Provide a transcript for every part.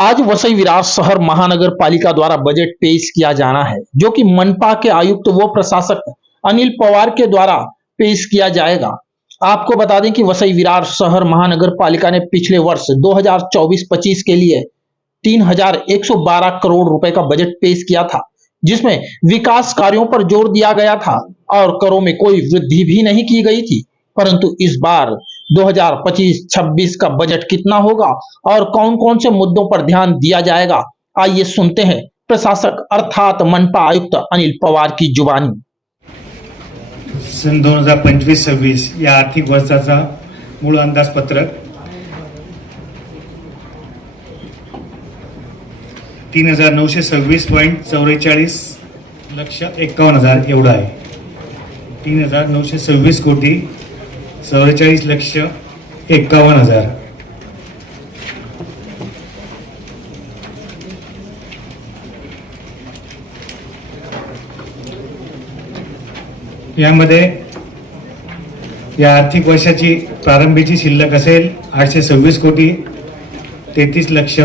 आज वसई विरार शहर महानगर पालिका द्वारा बजट पेश किया जाना है, जो कि मनपा के आयुक्त व प्रशासक अनिल पवार के द्वारा पेश किया जाएगा। आपको बता दें कि वसई विरार शहर महानगर पालिका ने पिछले वर्ष 2024-25 के लिए 3,112 करोड़ रुपए का बजट पेश किया था, जिसमें विकास कार्यों पर जोर दिया गया था और करों में कोई वृद्धि भी नहीं की गई थी। परंतु इस बार 2025-26 का बजट कितना होगा और कौन कौन से मुद्दों पर ध्यान दिया जाएगा, आइए सुनते हैं प्रशासक अर्थात मनपा आयुक्त अनिल पवार की जुबानी। सन 2025-26 या आर्थिक वर्षाचा मूळ अंदाजपत्रक 3,926.44 लक्ष 51,000 एवढा आहे। 3,926 कोटी 44 लक्ष 51,000। यामध्ये या आर्थिक वर्षाची प्रारंभीची शिल्लक असेल 826 कोटी 33 लक्ष।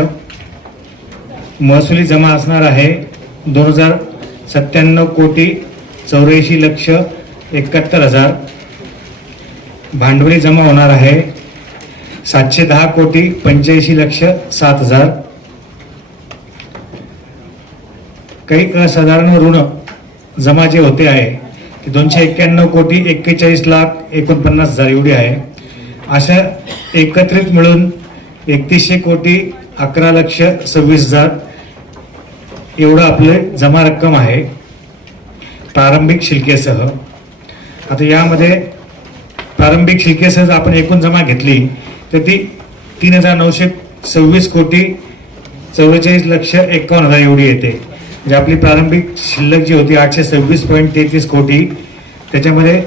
महसुली जमा असणार आहे 2,097 कोटी 84 लक्ष 71,000। भांडवली जमा होणार आहे 710 कोटी 85 लक्ष 7,000। काही असाधारण ऋण जमा जे होते आहे ते 291 कोटी 41 लाख 49,000 एवढी आहे। अशा एकत्रित मिळून 3100 कोटी 11 लक्ष 26,000 एवढं आपले जमा रक्कम आहे प्रारंभिक शिल्लकेसह। आता यामध्ये प्रारंभिक शिल्लकेसह आपण एकूण जमा घेतली तर ती 3,926 कोटी 44 लक्ष 51,000 एवढी येते। म्हणजे आपली प्रारंभिक शिल्लक जी होती 826.33 कोटी, त्याच्यामध्ये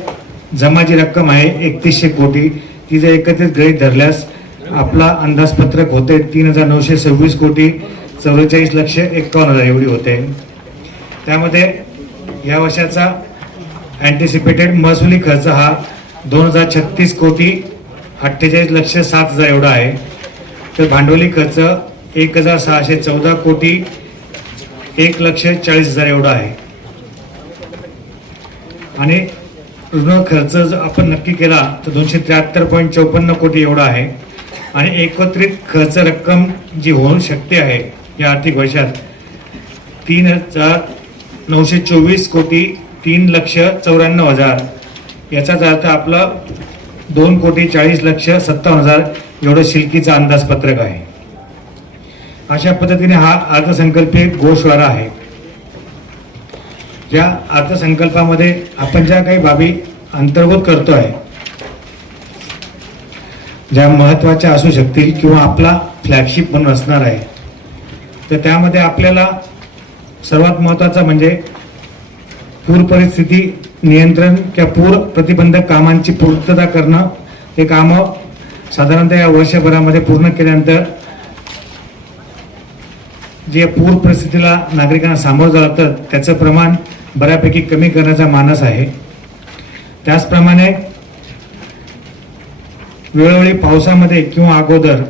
जमा जी रक्कम आहे 3100 कोटी, ती जर एकत्रित गृहीत धरल्यास आपला अंदाजपत्रक होते 3,926 कोटी 44 लक्ष 51,000 एवढी होते। त्यामध्ये या वर्षाचा अँटिसिपेटेड महसुली खर्च हा 2,036 कोटी 48 लक्ष 7,000 एवढा आहे। तर भांडवली खर्च 1,614 कोटी 1 लक्ष 40,000 एवढा आहे। आणि ऋण खर्च जर आपण नक्की केला तर 273.54 कोटी एवढा आहे। आणि एकत्रित खर्च रक्कम जी होऊ शकते आहे या आर्थिक वर्षात 3,924 कोटी 3 लक्ष 94,000। याचाच अर्थ आपलं 2 कोटी 40 लक्ष 57,000 एवढं शिल्लकीचा अंदाजपत्रक आहे। अशा पद्धतीने हा अर्थसंकल्पीय गोषवारा आहे। या अर्थसंकल्पामध्ये आपण ज्या काही बाबी अंतर्भूत करतोय, ज्या महत्त्वाच्या असू शकतील किंवा आपला फ्लॅगशिप म्हणून असणार आहे, तर त्यामध्ये आपल्याला सर्वात महत्त्वाचं म्हणजे पूर परिस्थिती नियंत्रण किंवा पूर प्रतिबंधक कामांची पूर्तता करणं। हे कामं साधारणतः या वर्षभरामध्ये पूर्ण केल्यानंतर जे पूर परिस्थितीला नागरिकांना सामोरं जावं लागतं त्याचं प्रमाण बऱ्यापैकी कमी करण्याचा मानस आहे। त्याचप्रमाणे वेळोवेळी पावसामध्ये किंवा अगोदर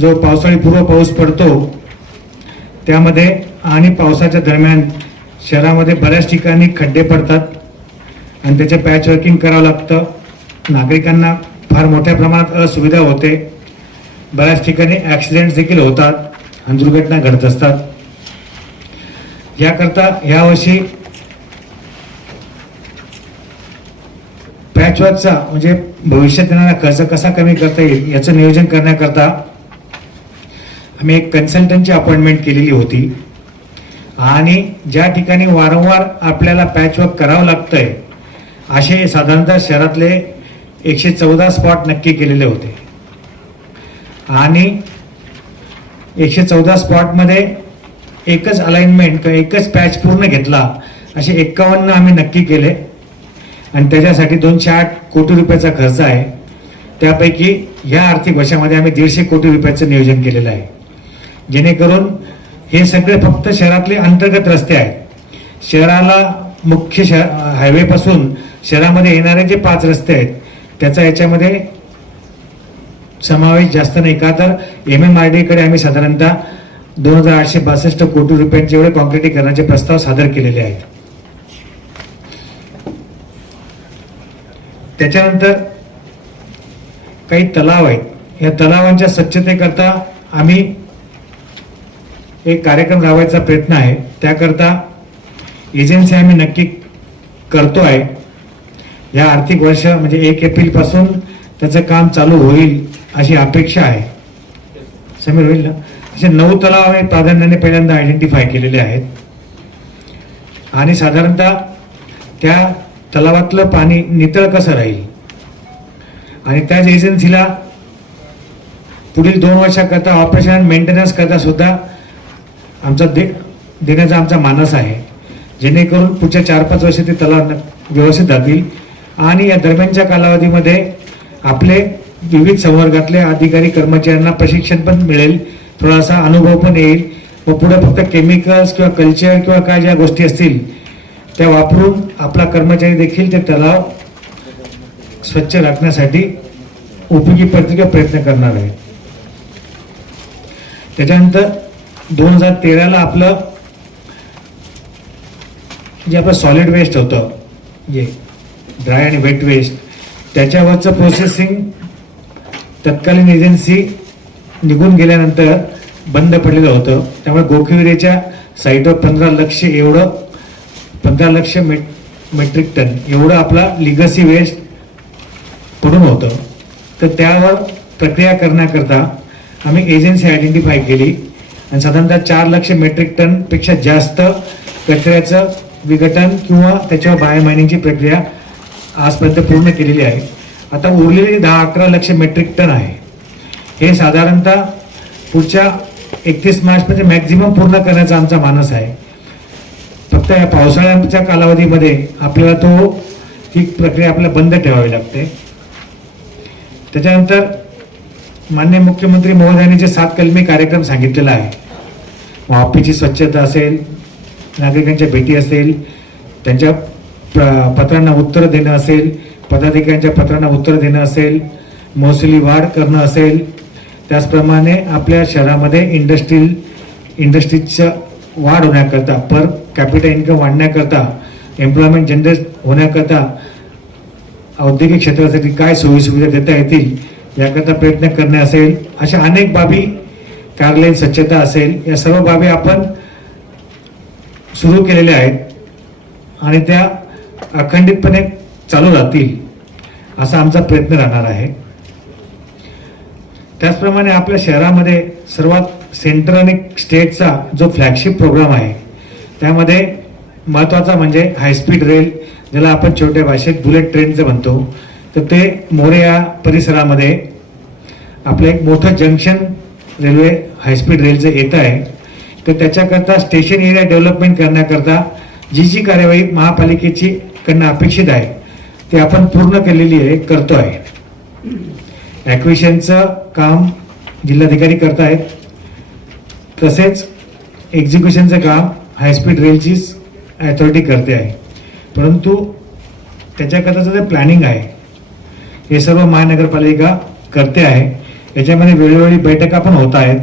जो पावसाळी पूर्व पाऊस पडतो त्यामध्ये आणि पावसाच्या दरम्यान शहरामध्ये बऱ्याच ठिकाणी खड्डे पडतात आणि त्याचे पॅच वर्किंग करावं लागतं। नागरिकांना फार मोठ्या प्रमाणात असुविधा होते। बऱ्याच ठिकाणी ॲक्सिडेंट्स देखील होतात आणि दुर्घटना घडत असतात। याकरता यावर्षी पॅचवर्कचा म्हणजे भविष्यात येणारा खर्च कसा कमी करता येईल याचं नियोजन करण्याकरता आम्ही एक कन्सल्टंटची अपॉइंटमेंट केलेली होती। आणि ज्या ठिकाणी वारंवार आपल्याला पॅचवर्क करावं लागतंय असे साधारणतः शहरातले 114 स्पॉट नक्की केलेले होते। आणि 114 स्पॉटमध्ये एकच अलाइनमेंट किंवा एकच पॅच पूर्ण घेतला असे 51 आम्ही नक्की केले। आणि त्याच्यासाठी 208 कोटी रुपयाचा खर्च आहे। त्यापैकी या आर्थिक वर्षामध्ये आम्ही 150 कोटी रुपयाचं नियोजन केलेलं आहे, जेणेकरून हे सगळे फक्त शहरातले अंतर्गत रस्ते आहेत। शहराला मुख्य हायवेपासून शहरामध्ये येणारे जे 5 रस्ते आहेत त्याचा याच्यामध्ये समावेश जास्त नाही का, तर MMRD कडे आम्ही साधारणतः 2862 कोटी रुपयांचे एवढे कॉन्क्रिटीकरणाचे प्रस्ताव सादर केलेले आहेत. त्याच्यानंतर काही तलाव आहेत. या तलावांच्या स्वच्छतेकरता आम्ही एक कार्यक्रम राबवायचा प्रयत्न आहे. त्याकरता एजन्सी आम्ही नक्की करतो आहे. या आर्थिक वर्ष म्हणजे 1 एप्रिल पासून त्याचं काम चालू होईल अशी अपेक्षा आहे. समीर होईल ना. असे 9 तलाव आम्ही प्राधान्याने पहिल्यांदा आयडेंटिफाय केलेले आहेत आणि साधारणतः त्या तलावातलं पाणी नितळ कसं राहील आणि त्याच एजन्सीला पुढील 2 वर्षाकरता ऑपरेशन अँड मेंटेनन्स करता सुद्धा आमचा देण्याचा आमचा मानस आहे, जेणेकरून पुढच्या 4-5 वर्ष ते तलाव व्यवस्थित राहतील आणि या दरम्यानच्या कालावधीमध्ये आपले विविध संवर्गातले अधिकारी कर्मचाऱ्यांना प्रशिक्षण पण मिळेल, थोडासा अनुभव पण येईल व पुढे फक्त केमिकल्स किंवा कल्चर किंवा काय ज्या गोष्टी असतील त्या वापरून आपला कर्मचारी देखील ते तलाव स्वच्छ राखण्यासाठी उपयोगी पडतील प्रयत्न करणार आहे. त्याच्यानंतर 2013ला आपलं जे आपलं सॉलिड वेस्ट होतं, जे ड्राय आणि वेट वेस्ट, त्याच्यावरचं प्रोसेसिंग तत्कालीन एजन्सी निघून गेल्यानंतर बंद पडलेलं होतं. त्यामुळे गोखिवरेच्या साईटवर 15 लक्ष मेट्रिक टन एवढं आपला लिगसी वेस्ट पडून होतं. तर त्यावर प्रक्रिया करण्याकरता आम्ही एजन्सी आयडेंटिफाय केली आणि साधारणतः 4 लक्ष मेट्रिक टन पेक्षा जास्त कचऱ्याचं विघटन किंवा त्याच्यावर बायोमायनिंगची प्रक्रिया आजपर्यंत पूर्ण केलेली आहे. आता उरलेली 10-11 लक्ष मेट्रिक टन आहे. हे साधारणतः पुढच्या 31 मार्चमध्ये मॅक्झिमम पूर्ण करण्याचा आमचा मानस आहे. फक्त या पावसाळ्याच्या कालावधीमध्ये आपल्याला ती प्रक्रिया आपल्याला बंद ठेवावी लागते. त्याच्यानंतर माननीय मुख्यमंत्री महोदयांनी जे 7 कलमी कार्यक्रम सांगितलेला आहे, ऑफिसची स्वच्छता असेल, नागरिकांच्या भेटी असेल, त्यांच्या पत्रांना उत्तर देणं असेल, पदाधिकाऱ्यांच्या पत्रांना उत्तर देणं असेल, महसुली वाढ करणं असेल, त्याचप्रमाणे आपल्या शहरामध्ये इंडस्ट्रीजचं वाढ होण्याकरता, पर कॅपिटल इन्कम वाढण्याकरता, एम्प्लॉयमेंट जनरेट होण्याकरता औद्योगिक क्षेत्रासाठी काय सोयीसुविधा देता येतील याकरता प्रयत्न करणे असेल, अशा अनेक बाबी, कार्यालयीन स्वच्छता असेल, या सर्व बाबी आपण सुरू केलेल्या आहेत आणि त्या अखंडितपणे चालू राहतील असा आमचा प्रयत्न राहणार आहे. त्याचप्रमाणे आपल्या शहरामध्ये सर्वात सेंटर आणि स्टेटचा जो फ्लॅगशिप प्रोग्राम आहे त्यामध्ये महत्त्वाचा म्हणजे हायस्पीड रेल, ज्याला आपण छोट्या भाषेत बुलेट ट्रेनचं म्हणतो. तर ते मोरे या परिसरामध्ये आपलं एक मोठं जंक्शन रेल्वे हायस्पीड रेलचं येत आहे. तर त्याच्याकरता स्टेशन एरिया डेव्हलपमेंट करण्याकरता जी कार्यवाही महापालिकेची कडनं अपेक्षित आहे ते आपण पूर्ण केलेली आहे, करतो आहे. ॲक्विशनचं काम जिल्हाधिकारी करत आहेत, तसेच एक्झिक्युशनचं काम हायस्पीड रेलचीच अथॉरिटी करते आहे. परंतु त्याच्याकरताचं जे प्लॅनिंग आहे हे सर्व महानगरपालिका करते आहे. याच्यामध्ये वेळोवेळी बैठका पण होत आहेत.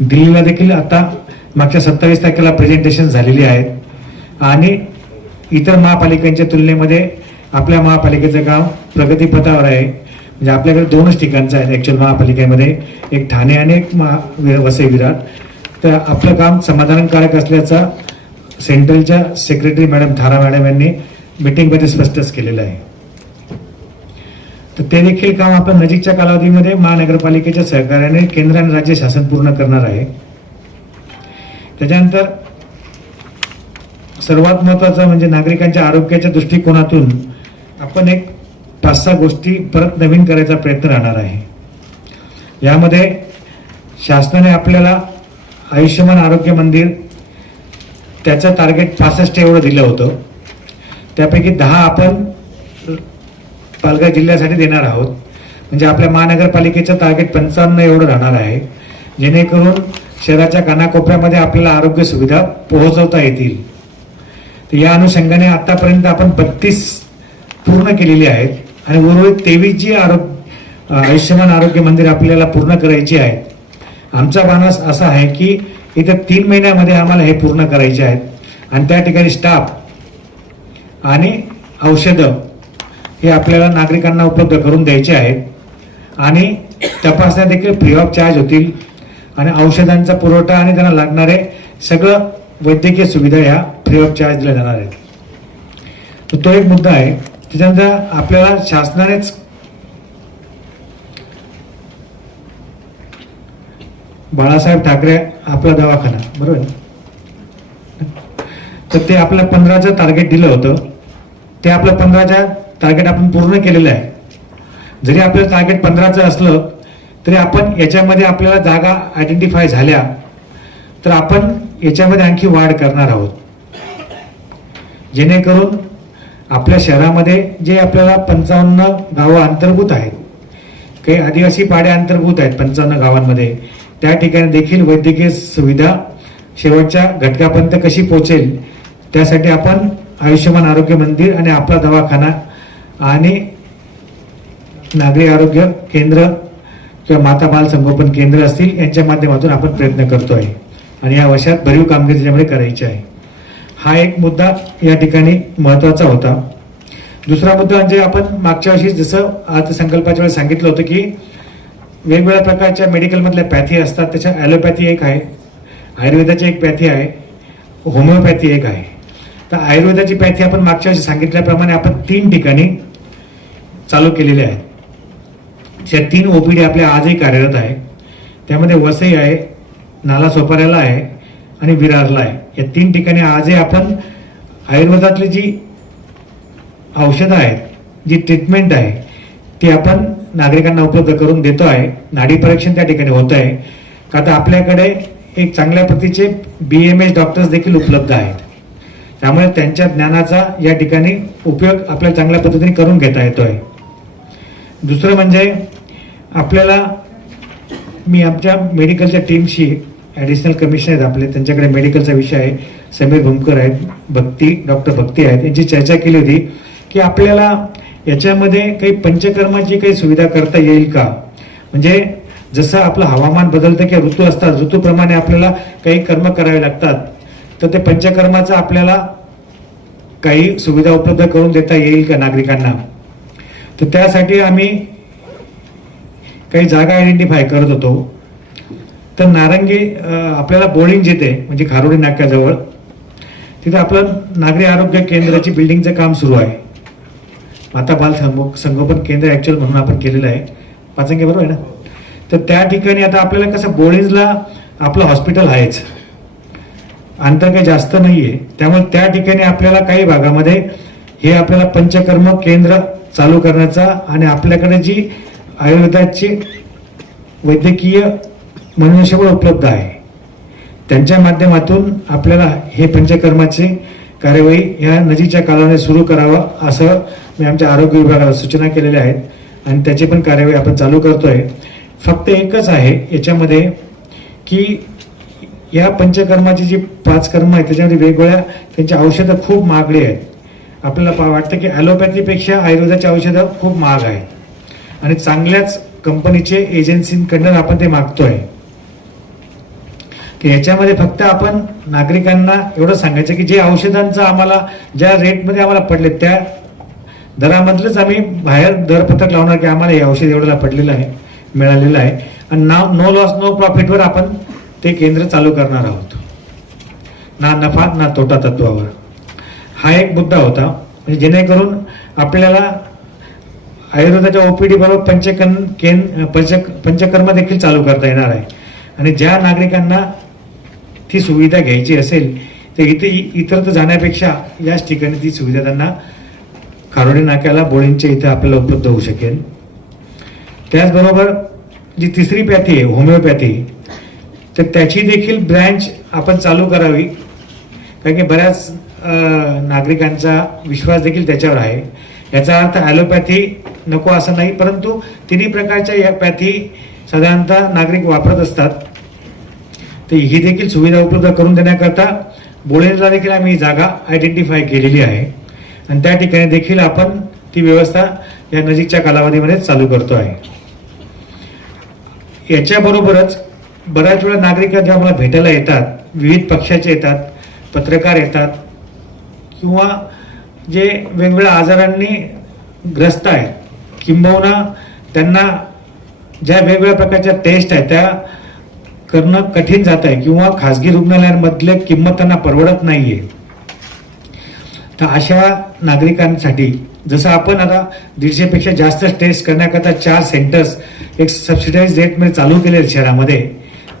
दिल्लीला देखील आता मागच्या 27 तारखेला प्रेझेंटेशन झालेली आहेत आणि इतर महापालिकांच्या तुलनेमध्ये आपल्या महापालिकेचं काम प्रगतीपथावर आहे. म्हणजे आपल्याकडे 2च ठिकाणचं आहे ॲक्च्युअल महापालिकेमध्ये, एक ठाणे आणि एक वसई विरार. तर आपलं काम समाधानकारक असल्याचा सेंट्रलच्या सेक्रेटरी मॅडम थारा मॅडम यांनी मीटिंगमध्ये स्पष्टच केलेलं आहे. तर ते देखील काम आपण नजीकच्या कालावधीमध्ये महानगरपालिकेच्या सहकार्याने केंद्र आणि राज्य शासन पूर्ण करणार आहे. त्याच्यानंतर सर्वात महत्त्वाचं म्हणजे नागरिकांच्या आरोग्याच्या दृष्टिकोनातून आपण एक 5-6 गोष्टी परत नवीन करायचा प्रयत्न राहणार आहे. यामध्ये शासनाने आपल्याला आयुष्यमान आरोग्य मंदिर त्याचं टार्गेट 65 एवढं दिलं होतं. त्यापैकी 10 आपण पालघर जिल्ह्यासाठी देणार आहोत. म्हणजे आपल्या महानगरपालिकेचं टार्गेट 55 एवढं राहणार आहे, जेणेकरून शहराच्या कानाकोपऱ्यामध्ये आपल्याला आरोग्य सुविधा पोहोचवता येतील. तर या अनुषंगाने आतापर्यंत आपण 32 पूर्ण केलेली आहेत आणि उर्वरित 23 जी आयुष्यमान आरोग्य मंदिर आपल्याला पूर्ण करायची आहेत। आमचा मानस असा आहे की इथं 3 महिन्यामध्ये आम्हाला हे पूर्ण करायचे आहेत आणि त्या ठिकाणी स्टाफ आणि औषधं हे आपल्याला नागरिकांना उपलब्ध करून द्यायचे आहेत आणि तपासण्या देखील फ्री ऑफ चार्ज होतील आणि औषधांचा पुरवठा आणि त्यांना लागणारे सगळं वैद्यकीय सुविधा ह्या फ्री ऑफ चार्ज दिल्या जाणार आहेत। तर तो एक मुद्दा आहे। त्याच्यानंतर आपल्याला शासनानेच बाळासाहेब ठाकरे आपला दवाखाना, बरोबर, तर ते आपल्या 15चं टार्गेट दिलं होतं, ते आपलं 15च्या टार्गेट आपण पूर्ण केलेलं आहे। जरी आपलं टार्गेट 15चं असलं तरी आपण याच्यामध्ये आपल्याला जागा आयडेंटिफाय झाल्या तर आपण याच्यामध्ये आणखी वाढ करणार आहोत, जेणेकरून आपल्या शहरामध्ये जे आपल्याला 55 गावं अंतर्भूत आहेत, काही आदिवासी पाड्या अंतर्भूत आहेत 55 गावांमध्ये, त्या ठिकाणी देखील वैद्यकीय सुविधा शेवटच्या घटकापर्यंत कशी पोहोचेल त्यासाठी आपण आयुष्यमान आरोग्य मंदिर आणि आपला दवाखाना आणि नागरी आरोग्य केंद्र किंवा माता बाल संगोपन केंद्र असतील यांच्या माध्यमातून आपण प्रयत्न करतोय आणि या वर्षात भरीव कामगिरी त्याच्यामध्ये करायची आहे। हा एक मुद्दा या ठिकाणी महत्त्वाचा होता। दुसरा मुद्दा म्हणजे आपण मागच्या वर्षी जसं अर्थसंकल्पाच्या वेळेस सांगितलं होतं की वेगवेगळ्या प्रकारच्या मेडिकलमधल्या पॅथी असतात, त्याच्या ॲलोपॅथी एक आहे, आयुर्वेदाची एक पॅथी आहे, होमिओपॅथी एक आहे। तर आयुर्वेदाची पॅथी आपण मागच्या वर्षी सांगितल्याप्रमाणे आपण 3 ठिकाणी चालू केलेले आहेत। त्या 3 OPD आपल्या आजही कार्यरत आहे। त्यामध्ये वसई आहे, नालासोपाऱ्याला आहे आणि विरारला आहे। या 3 ठिकाणी आजही आपण आयुर्वेदातली जी औषधं आहेत, जी ट्रीटमेंट आहे ती आपण नागरिकांना उपलब्ध करून देतो आहे। नाडी परीक्षण त्या ठिकाणी होत आहे का तर आपल्याकडे एक चांगल्या प्रतीचे BMS डॉक्टर्स देखील उपलब्ध आहेत, त्यामुळे त्यांच्या ज्ञानाचा या ठिकाणी उपयोग आपल्याला चांगल्या पद्धतीने करून घेता येतोय। दुसरं म्हणजे आपल्याला मी आमच्या मेडिकलच्या टीमशी, ॲडिशनल कमिशनर आहेत आपले, त्यांच्याकडे मेडिकलचा विषय आहे, समीर भूमकर आहेत, डॉक्टर भक्ती आहेत, यांची चर्चा केली होती की आपल्याला याच्यामध्ये काही पंचकर्माची काही सुविधा करता येईल का। म्हणजे जसं आपलं हवामान बदलतं किंवा ऋतू असतात, ऋतूप्रमाणे आपल्याला काही कर्म करावे लागतात, तर ते पंचकर्माचं आपल्याला काही सुविधा उपलब्ध करून देता येईल का नागरिकांना। तर त्यासाठी आम्ही काही जागा आयडेंटिफाय करत होतो। तर नारंगी आपल्याला बोळिंज येते म्हणजे खारोडी नाक्याजवळ, तिथे आपलं नागरी आरोग्य केंद्राची बिल्डिंगचं काम सुरू आहे। माता बाल संगोपन केंद्र ॲक्च्युअल म्हणून आपण केलेलं आहे, पाचंगे, बरोबर आहे ना। तर त्या ठिकाणी आता आपल्याला कसं बोळिंजला आपलं हॉस्पिटल आहेच, अंतर काही जास्त नाही आहे, त्यामुळे त्या ठिकाणी आपल्याला काही भागामध्ये हे आपल्याला पंचकर्म केंद्र चालू करण्याचा आणि आपल्याकडे जी आयुर्वेदाची वैद्यकीय मनुष्यबळ उपलब्ध आहे त्यांच्या माध्यमातून आपल्याला हे पंचकर्माची कार्यवाही या नजीकच्या कालावधीत सुरू करावं असं मी आमच्या आरोग्य विभागाला सूचना केलेल्या आहेत आणि त्याची पण कार्यवाही आपण चालू करतोय। फक्त एकच आहे याच्यामध्ये की या पंचकर्माची जी 5 कर्म आहेत त्याच्यामध्ये वेगवेगळ्या त्यांची औषधं खूप महागडी आहेत। आपल्याला वाटतं की ॲलोपॅथीपेक्षा आयुर्वेदाची औषधं खूप महाग आहेत आणि चांगल्याच कंपनीचे एजन्सींकडनं आपण ते मागतोय की याच्यामध्ये फक्त आपण नागरिकांना एवढं सांगायचं की जे औषधांचं आम्हाला ज्या रेटमध्ये आम्हाला पडले त्या दरामधलंच आम्ही बाहेर दरपत्रक लावणार की आम्हाला हे औषध एवढ्याला पडलेलं आहे, मिळालेलं आहे आणि नो लॉस नो प्रॉफिटवर आपण ते केंद्र चालू करणार आहोत, ना नफा ना तोटा तत्वावर। हा एक मुद्दा होता, म्हणजे जेणेकरून आपल्याला आयुर्वेदाच्या OPD बरोबर पंचकर्म देखील चालू करता येणार आहे आणि ज्या नागरिकांना ती सुविधा घ्यायची असेल तर इतर जाण्यापेक्षा याच ठिकाणी ती सुविधा त्यांना खारोडी नाक्याला बोळींच्या इथं आपल्याला उपलब्ध होऊ शकेल। त्याचबरोबर जी तिसरी पॅथी आहे होमिओपॅथी, तर त्याची देखील ब्रँच आपण चालू करावी, कारण की बऱ्याच नागरिकांचा विश्वास देखील त्याच्यावर आहे। याचा अर्थ ॲलोपॅथी नको असं नाही, परंतु तिन्ही प्रकारच्या या पॅथी साधारणतः नागरिक वापरत असतात, तर ही देखील सुविधा उपलब्ध करून देण्याकरता बोळेजला देखील आम्ही जागा आयडेंटिफाय केलेली आहे आणि त्या ठिकाणी देखील आपण ती व्यवस्था या नजीकच्या कालावधीमध्ये चालू करतो आहे। याच्याबरोबरच बऱ्याच वेळा नागरिक जेव्हा मला भेटायला येतात, विविध पक्षाचे येतात, पत्रकार येतात किंवा जे वेगवेगळ्या आजारांनी ग्रस्त आहेत, किंबहुना त्यांना ज्या वेगवेगळ्या प्रकारच्या टेस्ट आहेत त्या करणं कठीण जात आहे किंवा खाजगी रुग्णालयांमधले किंमत त्यांना परवडत नाही आहे. तर अशा नागरिकांसाठी जसं आपण आता 150पेक्षा जास्त टेस्ट करण्याकरता 4 सेंटर्स एक सबसिडाइज रेटमध्ये चालू केले शहरामध्ये,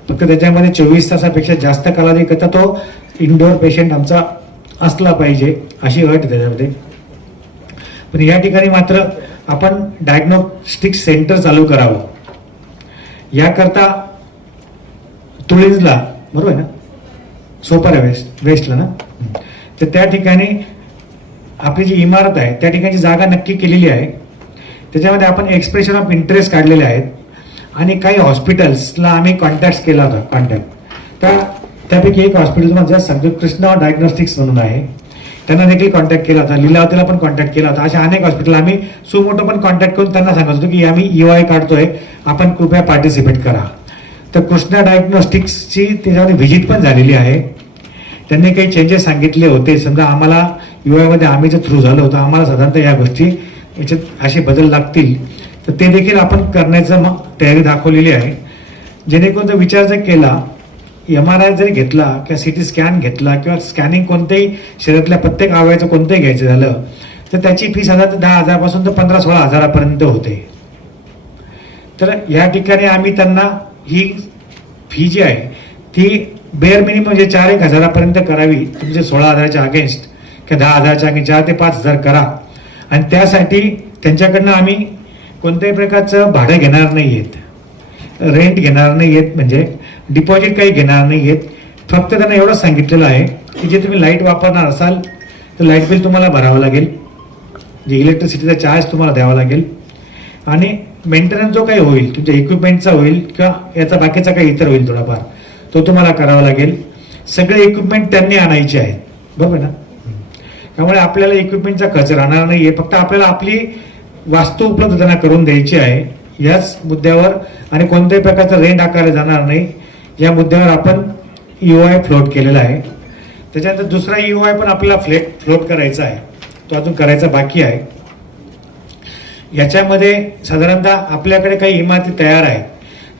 फक्त त्याच्यामध्ये 24 तासापेक्षा जास्त कालावधीकरता तो इंडोर पेशंट आमचा असला पाहिजे अशी अट त्याच्यामध्ये. पण या ठिकाणी मात्र आपण डायग्नोस्टिक सेंटर चालू करावं. याकरता तुळीजला, बरोबर आहे ना, सोपारा वेस्टला ना, तर त्या ठिकाणी आपली जी इमारत आहे त्या ठिकाणची जागा नक्की केलेली आहे. त्याच्यामध्ये आपण एक्सप्रेशन ऑफ इंटरेस्ट काढलेले आहेत आणि काही हॉस्पिटल्सला आम्ही कॉन्टॅक्ट केला होता. तर त्यापैकी एक हॉस्पिटल तुम्हाला सांगतो, कृष्णा डायग्नोस्टिक्स म्हणून आहे, त्यांना देखील कॉन्टॅक्ट केला होता. लीलावतीला पण कॉन्टॅक्ट केला होता. अशा अनेक हॉस्पिटल आम्ही सुमोटो पण कॉन्टॅक्ट करून त्यांना सांगत होतो की आम्ही EY काढतोय, आपण कृपया पार्टिसिपेट करा. तर कृष्णा डायग्नोस्टिक्सची त्याच्यामध्ये व्हिजिट पण झालेली आहे. त्यांनी काही चेंजेस सांगितले होते. समजा आम्हाला EY मध्ये आम्ही जे थ्रू झालो होतो, आम्हाला साधारणतः या गोष्टी याच्यात असे बदल लागतील, तर ते देखील आपण करण्याचं तयारी दाखवलेली आहे. जेणेकरून जर विचार जर केला, MRI जरी घेतला किंवा CT स्कॅन घेतला किंवा स्कॅनिंग कोणत्याही शरीरातल्या प्रत्येक अवयवाचं कोणतंही घ्यायचं झालं तर त्याची फी साधारणतः 10,000 पासून तर 15-16 हजारापर्यंत होते. तर या ठिकाणी आम्ही त्यांना ही फी जी आहे ती बेअर मिनिमम म्हणजे 4-1 हजारापर्यंत करावी. तुमचे 16,000च्या अगेन्स्ट किंवा 10,000च्या अगेन्स्ट 4 ते 5 हजार करा. आणि त्यासाठी त्यांच्याकडनं आम्ही कोणत्याही प्रकारचं भाडं घेणार नाही आहेत, रेंट घेणार नाही आहेत, म्हणजे डिपॉझिट काही घेणार नाही आहेत. फक्त त्यांना एवढंच सांगितलेलं आहे की जे तुम्ही लाईट वापरणार असाल तर लाईट बिल तुम्हाला भरावं लागेल, जे इलेक्ट्रिसिटीचा चार्ज तुम्हाला द्यावा लागेल, आणि मेंटेनन्स जो काही होईल तुमच्या इक्विपमेंटचा होईल किंवा याचा बाकीचा काही इतर होईल थोडाफार, तो तुम्हाला करावा लागेल. सगळे इक्विपमेंट त्यांनी आणायचे आहेत, बरोबर ना. त्यामुळे आपल्याला इक्विपमेंटचा खर्च राहणार नाही आहे. फक्त आपल्याला आपली वास्तू उपलब्ध त्यांना करून द्यायची आहे याच मुद्द्यावर, आणि कोणत्याही प्रकारचा रेंट आकारला जाणार नाही या मुद्द्यावर आपण EY फ्लोट केलेला आहे. त्याच्यानंतर दुसरा EY पण आपल्याला फ्लोट करायचा आहे, तो अजून करायचा बाकी आहे. याच्यामध्ये साधारणतः आपल्याकडे काही इमारती तयार आहेत.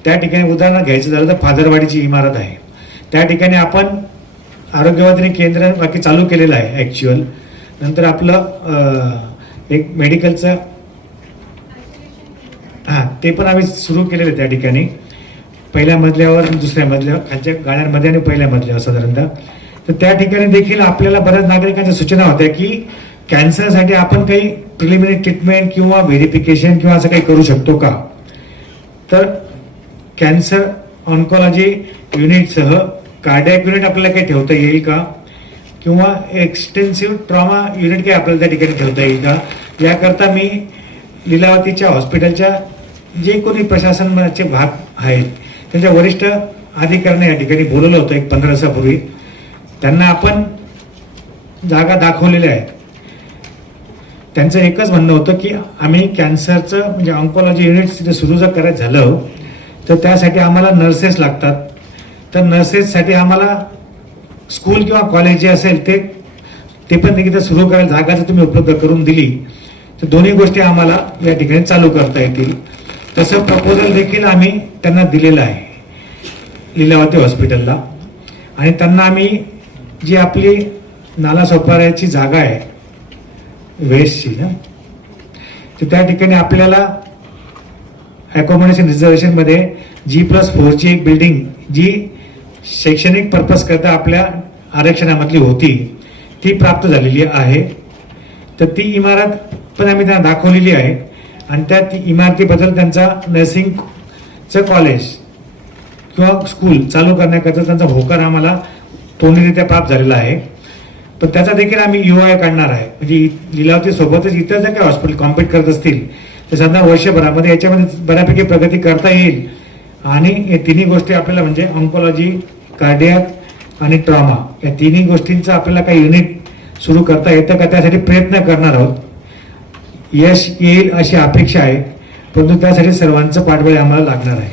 त्या ठिकाणी उदाहरण घ्यायचं झालं तर फादरवाडीची इमारत आहे, त्या ठिकाणी आपण आरोग्यवर्धिनी केंद्र बाकी चालू केलेलं आहे ॲक्च्युअल. नंतर आपलं एक मेडिकलचं ते पण आम्ही सुरू केलेलं आहे त्या ठिकाणी, पहिल्या मजल्यावर, दुसऱ्या मजल्यावर, खालच्या गाड्यांमध्ये आणि पहिल्या मजल्यावर साधारणतः. तर त्या ठिकाणी देखील आपल्याला बऱ्याच नागरिकांच्या सूचना होत्या की कॅन्सरसाठी आपण काही प्रिलिमिनरी ट्रीटमेंट किंवा व्हेरिफिकेशन किंवा असं काही करू शकतो का. तर कॅन्सर ऑन्कॉलॉजी युनिटसह कार्डियक युनिट आपल्याला काही ठेवता येईल का, किंवा एक्सटेन्सिव्ह ट्रॉमा युनिट काही आपल्याला त्या ठिकाणी ठेवता येईल का. याकरता मी लीलावतीच्या हॉस्पिटलच्या जे कोणी प्रशासनाचे भाग आहेत त्यांच्या वरिष्ठ अधिकाऱ्यांना या ठिकाणी बोलवलं होतं एक 15 दिवसापूर्वी. त्यांना आपण जागा दाखवलेल्या आहेत. त्यांचं एकच म्हणणं होतं की आम्ही कॅन्सरचं म्हणजे ऑन्कॉलॉजी युनिट्स तिथे सुरू जर करायचं झालं तर त्यासाठी आम्हाला नर्सेस लागतात. तर नर्सेससाठी आम्हाला स्कूल किंवा कॉलेज जे असेल ते पण तिथे सुरू करायला जागा जर तुम्ही उपलब्ध करून दिली तर दोन्ही गोष्टी आम्हाला या ठिकाणी चालू करता येतील. तसं प्रपोजल देखील आम्ही त्यांना दिलेलं आहे लीलावती हॉस्पिटलला. आणि त्यांना आम्ही जी आपली नालासोपाऱ्याची जागा आहे वेस्टची ना, तर त्या ठिकाणी आपल्याला अकोमोडेशन रिझर्वेशनमध्ये G+4ची एक बिल्डिंग जी शैक्षणिक पर्पज करता आपल्या आरक्षणामधली होती ती प्राप्त झालेली आहे. तर ती इमारत पण आम्ही त्यांना दाखवलेली आहे आणि त्या इमारतीबद्दल त्यांचा नर्सिंगचं कॉलेज किंवा स्कूल चालू करण्याकरता त्यांचा होकार आम्हाला तोंडीरित्या प्राप्त झालेला आहे. पण त्याचा देखील आम्ही EY काढणार आहे. म्हणजे लीलावती सोबतच इतर जर काही हॉस्पिटल कॉम्पीट करत असतील तर साधारण वर्षभरामध्ये याच्यामध्ये बऱ्यापैकी प्रगती करता येईल. आणि या तिन्ही गोष्टी आपल्याला म्हणजे ऑन्कॉलॉजी, कार्डियक आणि ट्रॉमा या तिन्ही गोष्टींचं आपल्याला काही युनिट सुरू करता येतं का त्यासाठी प्रयत्न करणार आहोत. यश येईल अशी अपेक्षा आहे, परंतु त्यासाठी सर्वांचं पाठबळ आम्हाला लागणार आहे.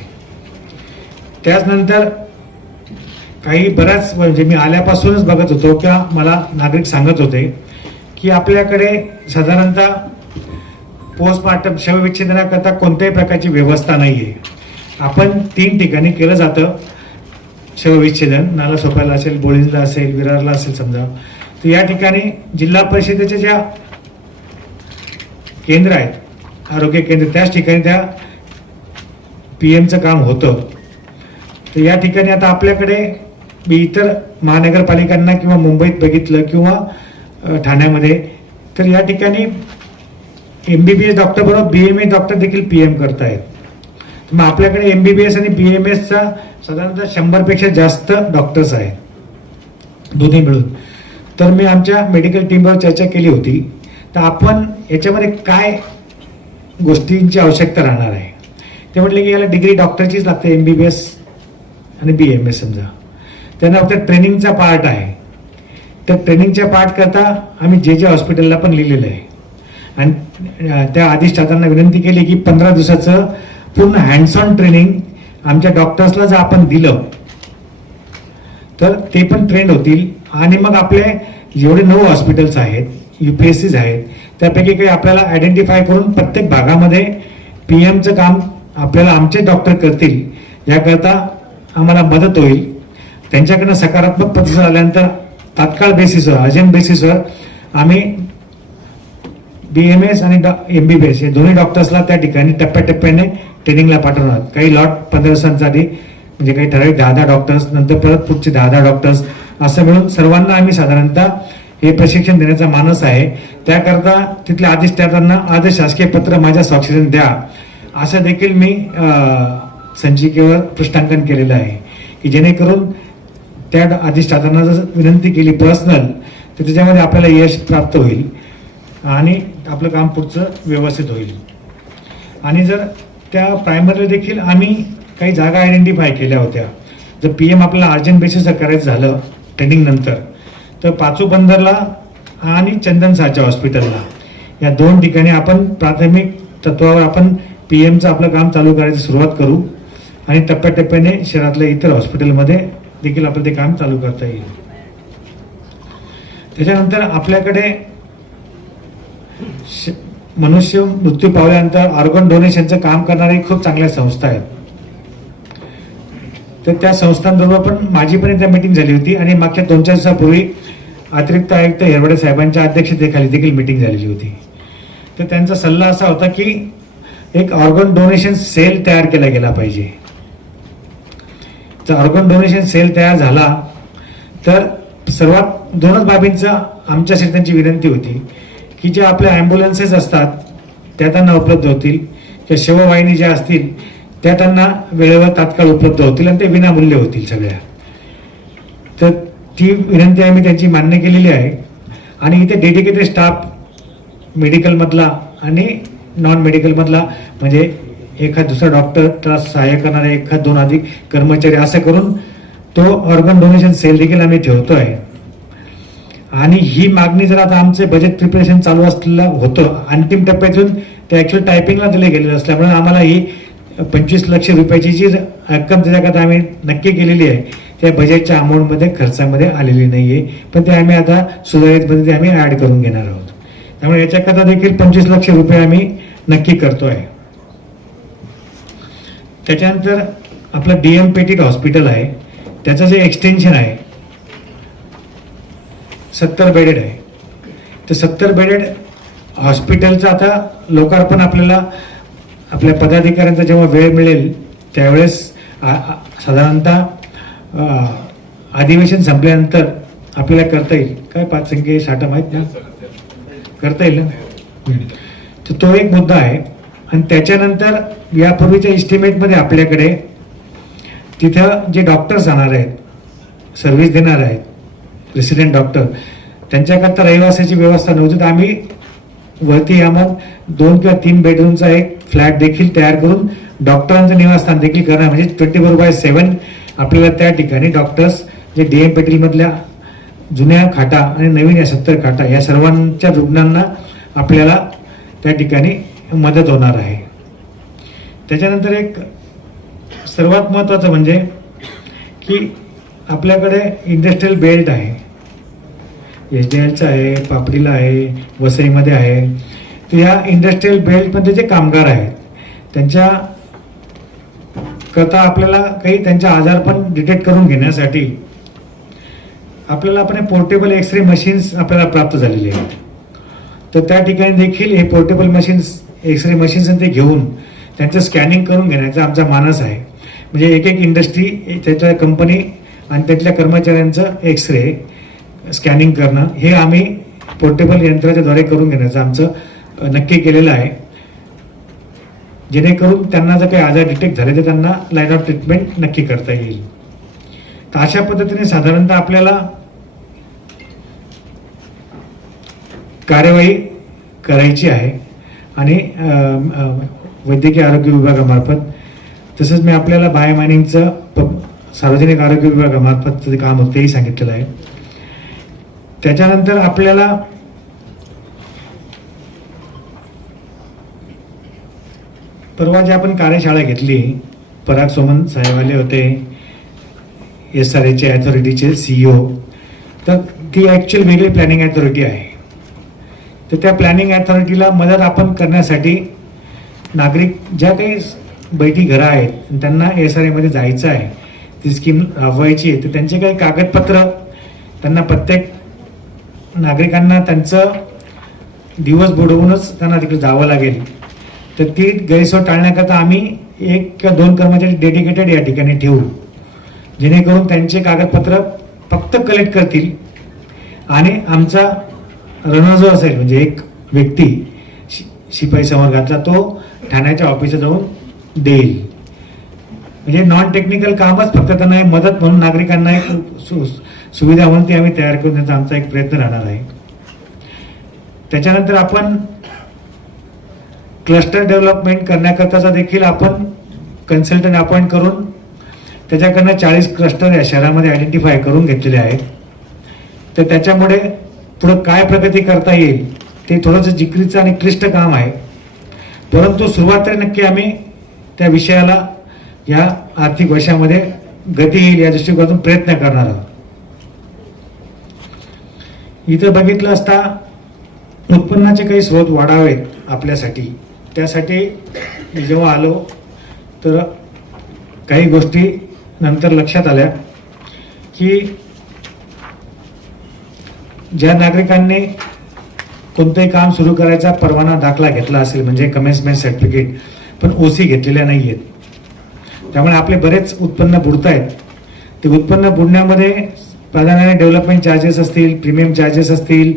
त्याचनंतर काही बऱ्याच म्हणजे मी आल्यापासूनच बघत होतो की मला नागरिक सांगत होते की आपल्याकडे साधारणतः पोस्टमार्टम शवविच्छेदनाकरता कोणत्याही प्रकारची व्यवस्था नाही आहे. आपण 3 ठिकाणी केलं जातं शवविच्छेदन, नालासोपारा असेल, बोळींजला असेल, विरारला असेल समजा. तर या ठिकाणी जिल्हा परिषदेच्या ज्या केंद्र आहेत, आरोग्य केंद्र, त्याच ठिकाणी त्या PM चं काम होतं. तर या ठिकाणी आता आपल्याकडे मी इतर महानगरपालिकांना किंवा मुंबईत बघितलं किंवा ठाण्यामध्ये, तर या ठिकाणी MBBS डॉक्टर बरोबर BMS डॉक्टर देखील PM करतायत. मग आपल्याकडे MBBS आणि BMSचा साधारणतः 100पेक्षा जास्त डॉक्टर्स आहेत दोन्ही मिळून. तर मी आमच्या मेडिकल टीमवर चर्चा केली होती. तर आपण याच्यामध्ये काय गोष्टींची आवश्यकता राहणार आहे. ते म्हटले की याला डिग्री डॉक्टरचीच लागते, MBBS आणि BMS समजा. त्यांना फक्त ट्रेनिंगचा पार्ट आहे. तर ट्रेनिंगच्या पार्ट करता आम्ही जे हॉस्पिटलला पण लिहिलेलं आहे आणि त्या अधिष्ठातांना विनंती केली की 15 दिवसाचं पूर्ण हँड्स ऑन ट्रेनिंग आमच्या डॉक्टर्सला जर आपण दिलं तर ते पण ट्रेंड होतील. आणि मग आपले जेवढे 9 हॉस्पिटल्स आहेत, UPSCs आहेत, त्यापैकी काही आपल्याला आयडेंटिफाय करून प्रत्येक भागामध्ये PMचं काम आपल्याला आमचे डॉक्टर करतील. याकरता आम्हाला मदत होईल. त्यांच्याकडनं सकारात्मक प्रतिसाद आल्यानंतर तात्काळ बेसिसवर, अर्जंट बेसिसवर आम्ही BMS आणि MBBS हे दोन्ही डॉक्टर्सला त्या ठिकाणी टप्प्याटप्प्याने ट्रेनिंगला पाठवणार. काही लॉट 15 दिवसांसाठी, म्हणजे काही ठराविक 10 डॉक्टर्स, नंतर परत पुढचे 10 डॉक्टर्स, असं मिळून सर्वांना आम्ही साधारणतः हे प्रशिक्षण देण्याचा मानस आहे. त्याकरता तिथल्या अधिष्ठातांना आज शासकीय पत्र माझ्या स्वाक्षरीने द्या असं देखील मी संचिकेवर पृष्ठांकन केलेलं आहे की जेणेकरून त्या अधिष्ठातांना जर विनंती केली पर्सनल तर त्याच्यामध्ये आपल्याला यश प्राप्त होईल आणि आपलं काम पुढचं व्यवस्थित होईल. आणि जर त्या प्रायमरीला देखील आम्ही काही जागा आयडेंटिफाय केल्या होत्या. जर PM आपल्याला अर्जंट बेसिसवर करायचं झालं ट्रेनिंग नंतर तर पाचू बंदरला आणि चंदन साच्या हॉस्पिटलला या 2 ठिकाणी आपण प्राथमिक तत्वावर आपण PMचं आपलं काम चालू करायची सुरुवात करू आणि टप्प्याटप्प्याने शहरातल्या इतर हॉस्पिटलमध्ये देखील आपलं ते काम चालू करता येईल. त्याच्यानंतर आपल्याकडे मनुष्य मृत्यू पावल्यानंतर ऑर्गन डोनेशनचं काम करणारी खूप चांगल्या संस्था आहेत. तर त्या संस्थांबरोबर पण माझी पण एकदा मीटिंग झाली होती आणि मागच्या 2-4 दिवसापूर्वी अतिरिक्त आयुक्त हिरवडे साहेबांच्या अध्यक्षतेखाली देखील मीटिंग झालेली होती. तर त्यांचा सल्ला असा होता की एक ऑर्गन डोनेशन सेल तयार केला गेला पाहिजे. तर ऑर्गन डोनेशन सेल तयार झाला तर सर्वात 2च बाबींचा आमच्यासाठी त्यांची विनंती होती की जे आपल्या ॲम्ब्युलन्सेस असतात त्या त्यांना उपलब्ध होतील, त्या शववाहिनी ज्या असतील त्या त्यांना वेळेवर तात्काळ उपलब्ध होतील आणि ते विनामूल्य होतील सगळ्या. तर ती विनंती आम्ही त्यांची मान्य केलेली आहे. आणि इथे डेडिकेटेड स्टाफ मेडिकलमधला आणि नॉन मेडिकलमधला म्हणजे एखाद दुसरा डॉक्टर त्याला सहाय्य करणारे 1-2 अधिक कर्मचारी असं करून तो ऑर्गन डोनेशन सेल देखील आम्ही ठेवतो आहे. आणि ही मागणी जर आता आमचे बजेट प्रिपरेशन चालू असलेलं होतं, अंतिम टप्प्यातून ते ॲक्च्युअल टायपिंगला दिले गेलेलं असल्यामुळे आम्हाला ही 25 लाख रुपयाची जी रक्कम त्याच्याकरता आम्ही नक्की केलेली आहे त्या बजेटच्या अमाऊंटमध्ये खर्चामध्ये आलेली नाही आहे. पण ते आम्ही आता सुधारितमध्ये ते आम्ही ॲड करून घेणार आहोत. त्यामुळे याच्याकरता देखील 25 लाख रुपये आम्ही नक्की करतो आहे. त्याच्यानंतर आपलं DM पेटीट हॉस्पिटल आहे, त्याचं जे एक्सटेन्शन आहे 70 बेडेड आहे. तर 70 बेडेड हॉस्पिटलचं आता लोकार्पण आपल्याला आपल्या पदाधिकाऱ्यांचा जेव्हा वेळ मिळेल त्यावेळेस साधारणतः अधिवेशन संपल्यानंतर आपल्याला करता येईल. काय 5 संख्ये 60 माहीत ना, करता येईल ना. तर तो एक मुद्दा आहे. आणि त्याच्यानंतर यापूर्वीच्या इस्टिमेटमध्ये आपल्याकडे तिथं जे डॉक्टर्स जाणार आहेत, सर्व्हिस देणार आहेत, रेसिडेंट डॉक्टर, त्यांच्याकरता रहिवासाची व्यवस्था नव्हती. तर आम्ही वरती आम्हाला 2 किंवा 3 बेडरूमचा एक फ्लॅट देखील तयार करून डॉक्टरांचं निवासस्थान देखील करणार. म्हणजे 24/7 आपल्याला त्या ठिकाणी डॉक्टर्स जे DM पेटीलमधल्या जुन्या खाटा आणि नवीन या 70 खाटा या सर्वांच्या रुग्णांना आपल्याला त्या ठिकाणी मदत होणार आहे. त्याच्यानंतर एक सर्वात महत्त्वाचं म्हणजे की आपल्याकडे इंडस्ट्रियल बेल्ट आहे, SDLचं आहे, पापडीला आहे, वसईमध्ये आहे. तर या इंडस्ट्रियल बेल्टमध्ये जे कामगार आहेत त्यांच्या करता आपल्याला काही त्यांचा आजार पण डिटेक्ट करून घेण्यासाठी आपल्याला आपण पोर्टेबल एक्सरे मशीन्स आपल्याला प्राप्त झालेले आहेत. तर त्या ठिकाणी देखील हे पोर्टेबल मशीन्स, एक्सरे मशीन्स ते घेऊन त्यांचं स्कॅनिंग करून घेण्याचा आमचा मानस आहे. म्हणजे एक एक इंडस्ट्री, त्याच्या कंपनी आणि त्यातल्या कर्मचाऱ्यांचं एक्सरे स्कॅनिंग करणं हे आम्ही पोर्टेबल यंत्राच्या द्वारे करून घेण्याचं आमचं नक्की केलेलं आहे. जेणेकरून त्यांना जर काही आजार डिटेक्ट झाले तर त्यांना लाईन ऑफ ट्रीटमेंट नक्की करता येईल. तर अशा पद्धतीने साधारणतः आपल्याला कार्यवाही करायची आहे. आणि वैद्यकीय आरोग्य विभागामार्फत, तसंच मी आपल्याला बायोमायनिंगचं सार्वजनिक आरोग्य विभागामार्फत जे काम होतं तेही सांगितलेलं आहे. त्याच्यानंतर आपल्याला परवा जे आपण कार्यशाळा घेतली, पराग सोमन साहेब आले होते, SRAचे अथॉरिटीचे CEO. तर ती ॲक्च्युअल वेगळी प्लॅनिंग अथॉरिटी आहे. तर त्या प्लॅनिंग अथॉरिटीला मदत आपण करण्यासाठी नागरिक ज्या काही बैठी घरं आहेत त्यांना SRAमध्ये जायचं आहे, ती स्कीम राबवायची आहे, तर त्यांचे काही कागदपत्र त्यांना प्रत्येक नागरिकांना त्यांचं दिवस बुडवूनच त्यांना तिकडे जावं लागेल. तर ती गैरसोय टाळण्याकरता आम्ही 1 किंवा 2 कर्मचारी डेडिकेटेड या ठिकाणी ठेवू, जेणेकरून त्यांचे कागदपत्र फक्त कलेक्ट करतील आणि आमचा रनर जो असेल, म्हणजे एक व्यक्ती शिपाई संवर्गातला, तो ठाण्याच्या ऑफिसला जाऊन देईल. म्हणजे नॉन टेक्निकल कामच फक्त त्यांना मदत म्हणून, नागरिकांना एक सुविधा म्हणून ती आम्ही तयार करून देण्याचा आमचा एक प्रयत्न राहणार आहे. त्याच्यानंतर आपण क्लस्टर डेव्हलपमेंट करण्याकरताचा देखील आपण कन्सल्टंट अपॉइंट करून त्याच्याकडनं 40 क्लस्टर या शहरामध्ये आयडेंटिफाय करून घेतलेले आहेत. तर त्याच्यामुळे पुढं काय प्रगती करता येईल ते थोडंसं जिकिरीचं आणि क्लिष्ट काम आहे, परंतु सुरुवात तरी नक्की आम्ही त्या विषयाला या आर्थिक वर्षामध्ये गती येईल या दृष्टिकोनातून प्रयत्न करणार आहोत. इथं बघितलं असता उत्पन्नाचे काही स्रोत वाढावेत आपल्यासाठी. त्यासाठी मी जेव्हा आलो तर काही गोष्टी नंतर लक्षात आल्या की ज्या नागरिकांनी कोणतंही काम सुरू करायचा परवाना दाखला घेतला असेल, म्हणजे कमेन्समेंट सर्टिफिकेट, पण OC घेतलेल्या नाही आहेत, त्यामुळे आपले बरेच उत्पन्न बुडत आहेत. ते उत्पन्न बुडण्यामध्ये प्राधान्याने डेव्हलपमेंट चार्जेस असतील, प्रीमियम चार्जेस असतील,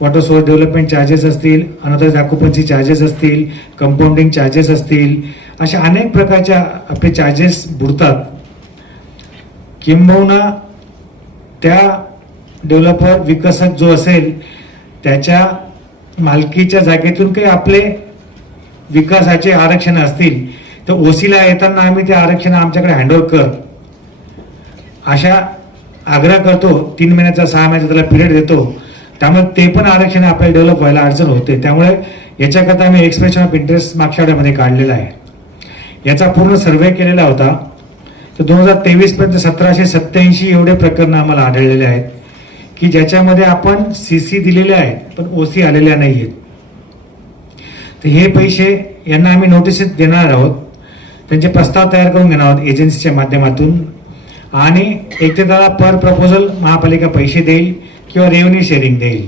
वॉटर सोर्स डेव्हलपमेंट चार्जेस असतील, अनॉथराइज्ड ऑक्युपन्सी चार्जेस असतील, कंपाऊंडिंग चार्जेस असतील, अशा अनेक प्रकारच्या आपले चार्जेस बुडतात. किंबहुना त्या डेव्हलपर, विकसक जो असेल त्याच्या मालकीच्या जागेतून काही आपले विकासाचे आरक्षण असतील तर OCला येताना आम्ही ते आरक्षण आमच्याकडे हँडओव्हर कर अशा आग्रह करतो. 3 महिन्याचा 6 महिन्याचा त्याला पिरियड देतो. त्यामुळे ते पण आरक्षण आपल्याला डेव्हलप व्हायला अडचण होते. त्यामुळे याच्याकरता आम्ही एक्सप्रेशन ऑफ इंटरेस्ट मागच्या आठवड्यामध्ये काढलेला आहे. याचा पूर्ण सर्वे केलेला होता. तर 2023 पर्यंत 1787 एवढे प्रकरणं आम्हाला आढळलेले आहेत की ज्याच्यामध्ये आपण CC दिलेले आहेत पण OC आलेल्या नाही आहेत. तर हे पैसे यांना आम्ही नोटिसेस देणार आहोत, त्यांचे प्रस्ताव तयार करून घेणार आहोत एजन्सीच्या माध्यमातून, आणि एक तर त्याला पर प्रपोजल महापालिका पैसे देईल किंवा रेव्हेन्यू शेअरिंग देईल.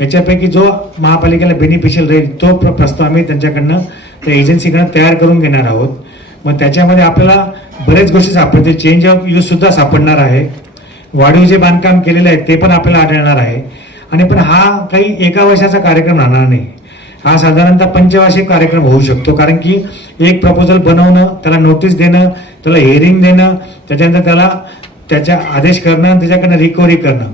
याच्यापैकी जो महापालिकेला बेनिफिशियल राहील तो प्रस्ताव आम्ही त्यांच्याकडनं, त्या एजन्सीकडनं तयार करून घेणार आहोत. मग त्याच्यामध्ये आपल्याला बरेच गोष्टी सापडतील. चेंज ऑफ यूज सुद्धा सापडणार आहे, वाढीव जे बांधकाम केलेले आहे ते पण आपल्याला आढळणार आहे. आणि पण हा काही एका वर्षाचा कार्यक्रम राहणार नाही, हा साधारणतः पंचवार्षिक कार्यक्रम होऊ शकतो. कारण की एक प्रपोजल बनवणं, त्याला नोटीस देणं, त्याला हिअरिंग देणं, त्याच्यानंतर त्याला त्याच्या आदेश करणं, त्याच्याकडनं रिकव्हरी करणं.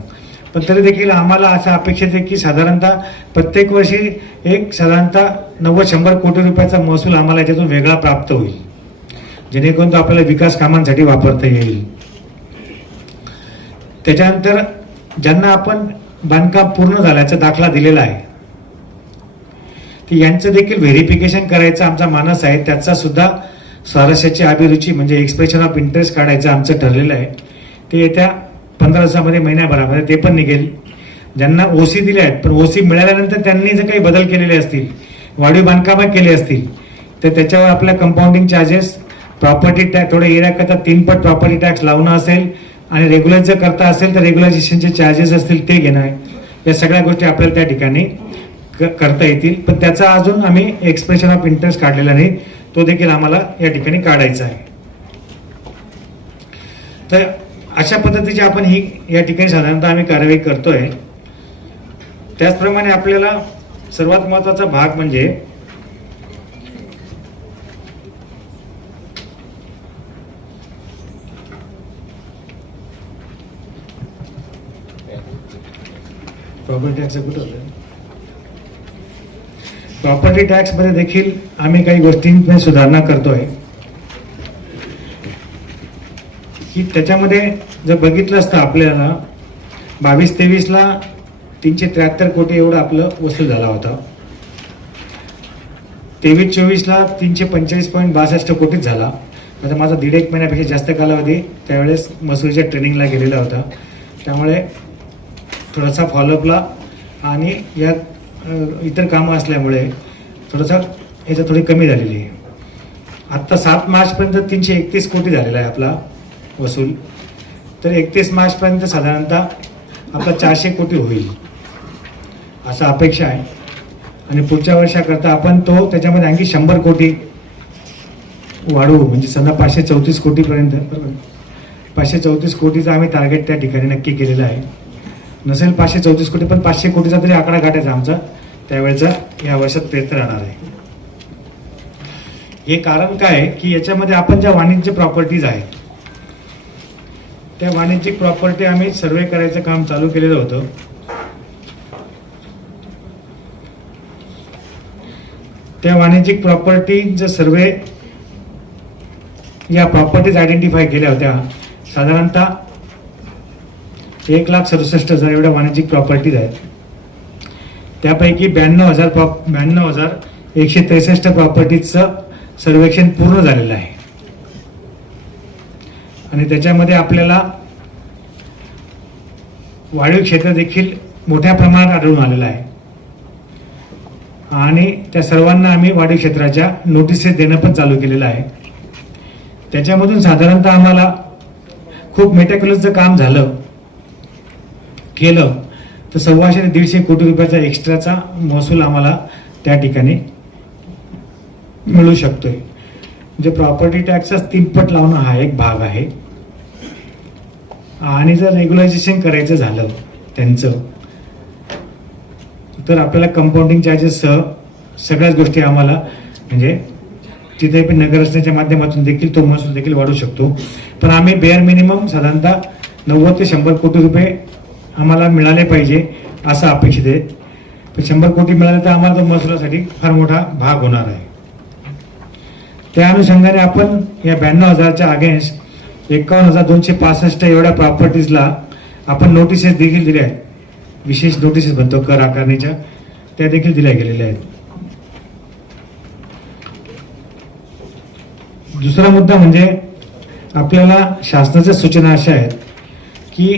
पण तरी देखील आम्हाला असं अपेक्षित आहे की साधारणतः प्रत्येक वर्षी एक साधारणतः 90-100 कोटी रुपयाचा महसूल आम्हाला याच्यातून वेगळा प्राप्त होईल, जेणेकरून तो आपल्याला विकास कामांसाठी वापरता येईल. त्याच्यानंतर ज्यांना आपण बांधकाम पूर्ण झाल्याचा दाखला दिलेला आहे की यांचं देखील व्हेरिफिकेशन करायचा आमचा मानस आहे. त्याचा सुद्धा स्वारस्याची अभिरुची म्हणजे एक्सप्रेशन ऑफ इंटरेस्ट काढायचं आमचं ठरलेलं आहे. ते येत्या 15 दिवसामध्ये, महिन्याभरामध्ये ते पण निघेल. ज्यांना ओसी दिले आहेत पण ओसी मिळाल्यानंतर त्यांनी जर काही बदल केलेले असतील, वाढीव बांधकामं केले असतील, तर त्याच्यावर आपल्या कंपाऊंडिंग चार्जेस, प्रॉपर्टी टॅक्स, थोडे एरियाकरता 3 पट प्रॉपर्टी टॅक्स लावणं असेल आणि रेग्युलर जर करता असेल तर रेग्युलायझेशनचे चार्जेस असतील ते घेणं आहे. या सगळ्या गोष्टी आपल्याला त्या ठिकाणी करता येतील. पण त्याचा अजून आम्ही एक्सप्रेशन ऑफ इंटरेस्ट काढलेला नाही, तो देखील आम्हाला या ठिकाणी काढायचा आहे. तर अशा पद्धतीची आपण ही या ठिकाणी साधारणतः आम्ही कारवाई करतोय. त्याचप्रमाणे आपल्याला सर्वात महत्त्वाचा भाग म्हणजे प्रॉपर्टी टॅक्स कुठं होतं. प्रॉपर्टी टॅक्स मध्ये देखील आम्ही काही गोष्टींमध्ये सुधारणा करतोय की त्याच्यामध्ये जर बघितलं असतं आपल्याला 22-23ला 373 कोटी एवढं आपलं वसूल झाला होता. 23-24ला 345.62 कोटीच झाला. आता माझा 1.5 महिन्यापेक्षा जास्त कालावधी त्यावेळेस मसुरीच्या ट्रेनिंगला गेलेला होता, त्यामुळे थोडासा फॉलोअपला आणि या इतर कामं असल्यामुळे थोडासा याचा थोडी कमी झालेली आहे. आत्ता 7 मार्चपर्यंत 331 कोटी झालेला आहे आपला वसूल. तर 31 मार्चपर्यंत साधारणतः आपला 400 कोटी होईल असं अपेक्षा आहे. आणि पुढच्या वर्षाकरता आपण तो त्याच्यामध्ये आणखी 100 कोटी वाढवू, म्हणजे समजा 534 कोटीपर्यंत. बरोबर, 534 कोटीचा आम्ही टार्गेट त्या ठिकाणी नक्की केलेला आहे. नसेल 534 कोटी पण 500 कोटीचा तरी आकडा गाठायचा आमचा त्यावेळेचा या वर्षात प्रयत्न राहणार आहे. हे कारण काय की याच्यामध्ये आपण ज्या वाणिज्य प्रॉपर्टीज आहेत त्या वाणिज्यिक प्रॉपर्टी आम्ही सर्वे करायचं काम चालू केलेलं होतं. त्या वाणिज्यिक प्रॉपर्टीचा सर्वे, या प्रॉपर्टीज आयडेंटिफाय केल्या होत्या. साधारणतः 1,67,000 एवढ्या वाणिज्यिक प्रॉपर्टीज आहेत. त्यापैकी 92,163 प्रॉपर्टीजचं सर्वेक्षण पूर्ण झालेलं आहे. आणि त्याच्यामध्ये आपल्याला वाढीव क्षेत्र देखील मोठ्या प्रमाणात आढळून आलेलं आहे. आणि त्या सर्वांना आम्ही वाढीव क्षेत्राच्या नोटिसेस देणं पण चालू केलेलं आहे. त्याच्यामधून साधारणतः आम्हाला खूप मेटिक्युलसचं काम केलं तर 125 ते 150 कोटी रुपयाचा एक्स्ट्राचा महसूल आम्हाला त्या ठिकाणी मिळू शकतोय. म्हणजे प्रॉपर्टी टॅक्सचा 3 पट लावणं हा एक भाग आहे. आणि जर रेग्युलायझेशन करायचं झालं त्यांचं तर आपल्याला कंपाऊंडिंग चार्जेससह सगळ्याच गोष्टी आम्हाला, म्हणजे तिथे पण नगर रचनेच्या माध्यमातून देखील तो महसूल देखील वाढू शकतो. पण आम्ही बेअर मिनिमम साधारणतः 90 ते 100 कोटी रुपये आम्हाला मिळाले पाहिजे असं अपेक्षित आहे. पण 100 कोटी मिळाले तर आम्हाला तो महसुलासाठी फार मोठा भाग होणार आहे. त्या अनुषंगाने आपण या 92,000च्या अगेन्स्ट 51,265 एवढ्या प्रॉपर्टीजला आपण नोटिसेस देखील दिल्या आहेत. विशेष नोटिसेस म्हणतो कर आकारणीच्या, त्या देखील दिल्या गेलेल्या आहेत. दुसरा मुद्दा म्हणजे आपल्याला शासनाच्या सूचना अशा आहेत की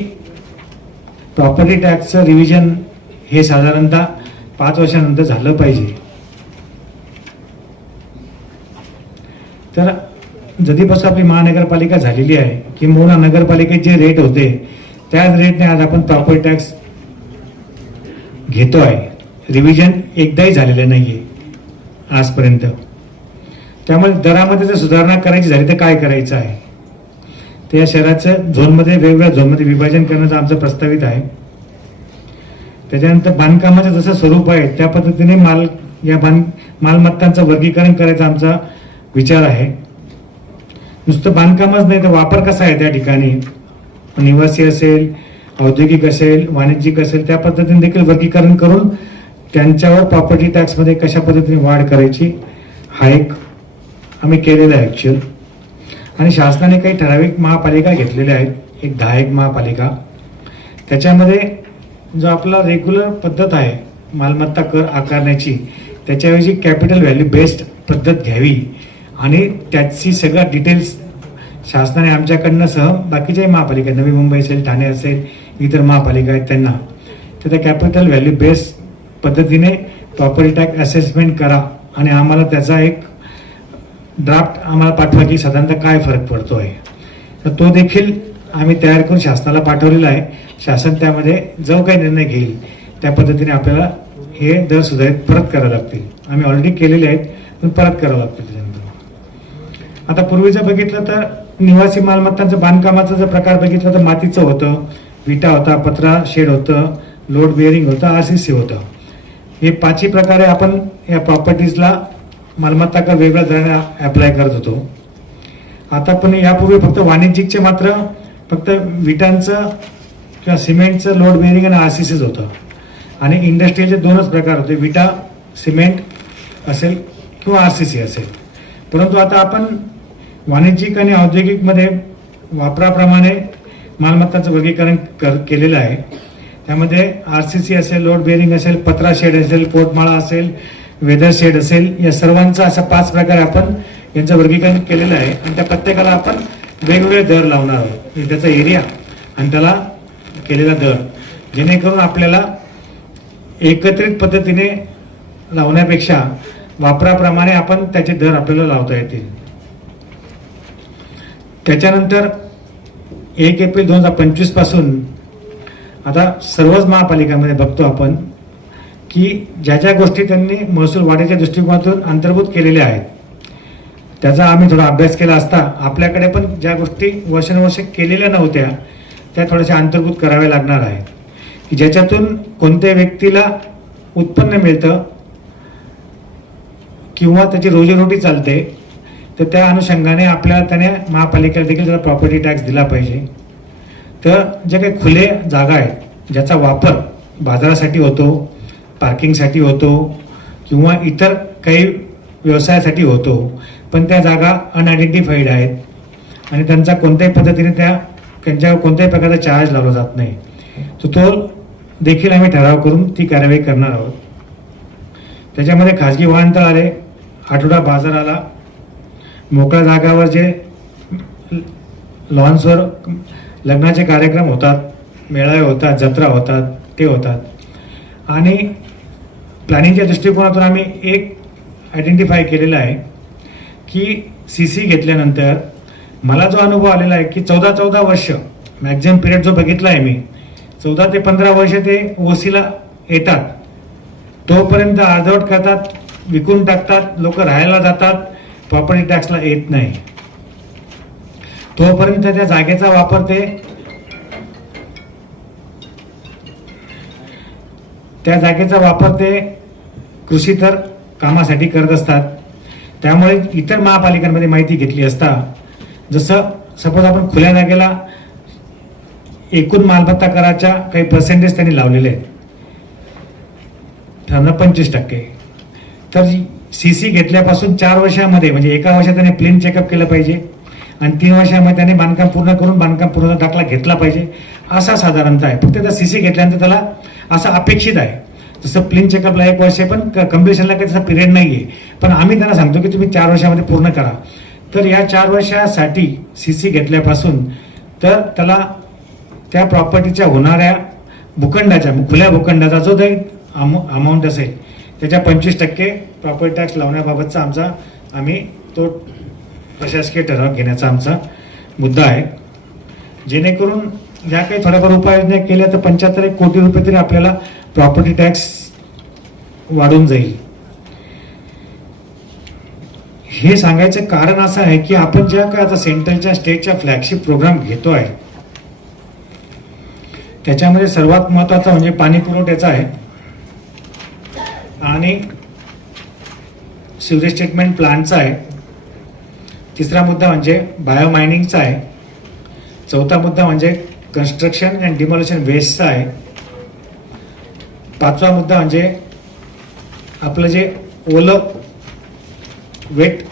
प्रॉपर्टी टॅक्सचं रिव्हिजन हे साधारणतः 5 वर्षानंतर झालं पाहिजे. तर जधीपासून आपली महानगरपालिका झालेली आहे की किंबहुना नगरपालिकेत जे रेट होते त्याच रेटने आज आपण प्रॉपर्टी टॅक्स घेतो आहे. रिव्हिजन एकदाही झालेलं नाहीये आजपर्यंत. त्यामुळे दरामध्ये जर सुधारणा करायची झाली तर काय करायचं आहे, त्या शहराचं झोनमध्ये, वेगवेगळ्या झोनमध्ये विभाजन करण्याचं आमचं प्रस्तावित आहे. त्याच्यानंतर बांधकामाचं जसं स्वरूप आहे त्या पद्धतीने मालमत्तांचं वर्गीकरण करायचा आमचा विचार आहे. नुसतं बांधकामच नाही तर वापर कसा आहे त्या ठिकाणी, निवासी असेल, औद्योगिक असेल, वाणिज्यिक असेल, त्या पद्धतीने देखील वर्गीकरण करून त्यांच्यावर प्रॉपर्टी टॅक्समध्ये कशा पद्धतीने वाढ करायची हा एक आम्ही केलेला आहे ॲक्च्युअल. आणि शासनाने काही ठराविक महापालिका घेतलेल्या आहेत, एक 10 महापालिका. त्याच्यामध्ये जो आपला रेग्युलर पद्धत आहे मालमत्ता कर आकारण्याची त्याच्याऐवजी कॅपिटल व्हॅल्यू बेस्ड पद्धत घ्यावी आणि त्याची सगळं डिटेल्स शासनाने आमच्याकडनं सह बाकीच्याही महापालिका, नवी मुंबई असेल, ठाणे असेल, इतर महापालिका आहेत त्यांना, तर त्या कॅपिटल व्हॅल्यू बेस पद्धतीने प्रॉपर्टी टॅक्स असेसमेंट करा आणि आम्हाला त्याचा एक ड्राफ्ट आम्हाला पाठवा की साधारणतः काय फरक पडतो आहे. तर तो देखील आम्ही तयार करून शासनाला पाठवलेला आहे. शासन त्यामध्ये जो काही निर्णय घेईल त्या पद्धतीने आपल्याला हे दर सुधारित परत करावे लागतील. आम्ही ऑलरेडी केलेले आहेत, पण परत करावं लागतील. त्याच्यानंतर आता पूर्वीचं बघितलं तर निवासी मालमत्तांचं बांधकामाचा जर प्रकार बघितला तर मातीचं होतं, विटा होता, पत्रा शेड होतं, लोड बेअरिंग होतं, RCC होतं. हे पाचही प्रकारे आपण या प्रॉपर्टीजला मालमत्ता कर वेगळ्या दराने अप्लाय करत होतो. आता पण यापूर्वी फक्त वाणिज्यिकचे मात्र फक्त विटांचं किंवा सिमेंटचं लोड बेअरिंग आणि RCCच होतं आणि इंडस्ट्रीचे दोनच प्रकार होते, विटा सिमेंट असेल किंवा RCC असेल. परंतु आता आपण वाणिज्यिक आणि औद्योगिकमध्ये वापराप्रमाणे मालमत्ताचं वर्गीकरण केलेलं आहे. त्यामध्ये RCC असेल, लोड बेअरिंग असेल, पत्रा शेड असेल, पोटमाळा असेल, वेदर शेड असेल, या सर्वांचा असा 5 प्रकारे आपण यांचं वर्गीकरण केलेलं आहे आणि त्या प्रत्येकाला आपण वेगवेगळे दर लावणार आहोत. त्याचा एरिया आणि त्याला केलेला दर, जेणेकरून आपल्याला एकत्रित पद्धतीने लावण्यापेक्षा वापराप्रमाणे आपण त्याचे दर आपल्याला लावता येतील. त्याच्यानंतर 1 एप्रिल 2025 पासून आता सर्वच महापालिकांमध्ये बघतो आपण की ज्या ज्या गोष्टी त्यांनी महसूल वाढीच्या दृष्टिकोनातून अंतर्भूत केलेल्या आहेत त्याचा आम्ही थोडा अभ्यास केला असता आपल्याकडे पण ज्या गोष्टी वर्षानुवर्ष केलेल्या नव्हत्या त्या थोड्याशा अंतर्भूत कराव्या लागणार आहेत की ज्याच्यातून कोणत्या व्यक्तीला उत्पन्न मिळतं किंवा त्याची रोजीरोटी चालते, तर त्या अनुषंगाने आपल्याला त्याने महापालिकेला देखील त्याचा प्रॉपर्टी टॅक्स दिला पाहिजे. तर जे काही खुले जागा आहेत ज्याचा वापर बाजारासाठी होतो, पार्किंगसाठी होतो किंवा इतर काही व्यवसायासाठी होतो, पण त्या जागा अनआयडेंटिफाईड आहेत आणि त्यांचा कोणत्याही पद्धतीने त्यांच्यावर कोणत्याही प्रकारचा चार्ज लावला जात नाही, तर तो देखील आम्ही ठराव करून ती कार्यवाही करणार आहोत. त्याच्यामध्ये खाजगी वाहनतळ आले, आठवडा बाजार आला, मोकळ्या जागावर जे लॉन्सवर लग्नाचे कार्यक्रम होतात, मेळावे होतात, जत्रा होतात, ते होतात. आणि प्लॅनिंगच्या दृष्टिकोनातून आम्ही एक आयडेंटिफाय केलेलं आहे की CC घेतल्यानंतर मला जो अनुभव आलेला आहे की 14 वर्ष मॅक्झिमम पिरियड जो बघितला आहे मी, 14 ते 15 वर्ष ते OCला येतात, तोपर्यंत अर्धवट करतात, विकून टाकतात, लोक राहायला जातात, प्रॉपर्टी टॅक्सला येत नाही. तोपर्यंत त्या जागेचा वापर ते कृषीतर कामासाठी करत असतात. त्यामुळे इतर महापालिकांमध्ये माहिती घेतली असता, जसं सपोज आपण खुल्या जागेला एकूण मालमत्ता कराच्या काही पर्सेंटेज त्यांनी लावलेले आहेत, 25%. तर CC घेतल्यापासून 4 वर्षामध्ये म्हणजे 1 वर्षात त्याने प्लेन चेकअप केलं पाहिजे आणि 3 वर्षामध्ये त्याने बांधकाम पूर्ण करून बांधकाम पूर्ण दाखला घेतला पाहिजे, असा साधारणतः आहे. फक्त त्या CC घेतल्यानंतर त्याला असं अपेक्षित आहे. जसं प्लेन चेकअपला 1 वर्ष आहे, पण कम्प्लिशनला काही तसा पिरियड नाही आहे, पण आम्ही त्यांना सांगतो की तुम्ही 4 वर्षामध्ये पूर्ण करा. तर या 4 वर्षासाठी CC घेतल्यापासून तर त्याला त्या प्रॉपर्टीच्या होणाऱ्या भूखंडाच्या खुल्या भूखंडाचा जो काही अमाऊंट असेल त्याच्या 25% प्रॉपर्टी टॅक्स लावण्याबाबतचा आम्ही तो प्रशासकीय ठराव घेण्याचा आमचा मुद्दा आहे. जेणेकरून ज्या काही थोड्याफार उपाययोजना केल्या तर 75 कोटी रुपये तरी आपल्याला प्रॉपर्टी टॅक्स वाढून जाईल. हे सांगायचं कारण असं आहे की आपण ज्या काय आता सेंट्रलच्या स्टेटच्या फ्लॅगशिप प्रोग्राम घेतो आहे त्याच्यामध्ये सर्वात महत्वाचा म्हणजे पाणी पुरवठ्याचा आहे आणि सिवरेज ट्रीटमेंट प्लांटचा आहे. तिसरा मुद्दा म्हणजे बायो मायनिंगचा आहे. चौथा मुद्दा म्हणजे कन्स्ट्रक्शन अँड डिमॉलिशन वेस्टचा आहे. 5वा मुद्दा म्हणजे आपलं जे ओलं वेट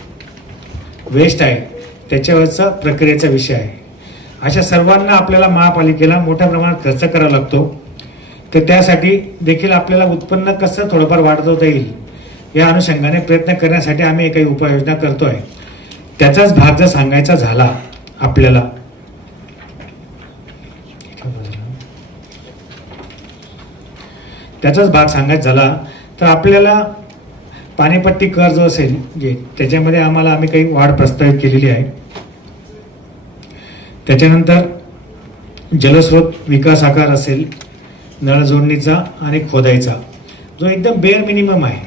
वेस्ट आहे त्याच्यावरचा प्रक्रियेचा विषय आहे. अशा सर्वांना आपल्याला महापालिकेला मोठ्या प्रमाणात खर्च करावा लागतो. तर त्यासाठी देखील आपल्याला उत्पन्न कसं थोडंफार वाढवता येईल या अनुषंगाने प्रयत्न करण्यासाठी आम्ही काही उपाययोजना करतो आहे. त्याचाच भाग जर सांगायचा झाला आपल्याला, त्याचाच भाग सांगायचा झाला तर आपल्याला पाणीपट्टी कर जो असेल जे त्याच्यामध्ये आम्ही काही वाढ प्रस्तावित केलेली आहे. त्याच्यानंतर जलस्रोत विकास आकार असेल, नळ जोडणीचा आणि खोदाईचा जो एकदम बेअर मिनिमम आहे.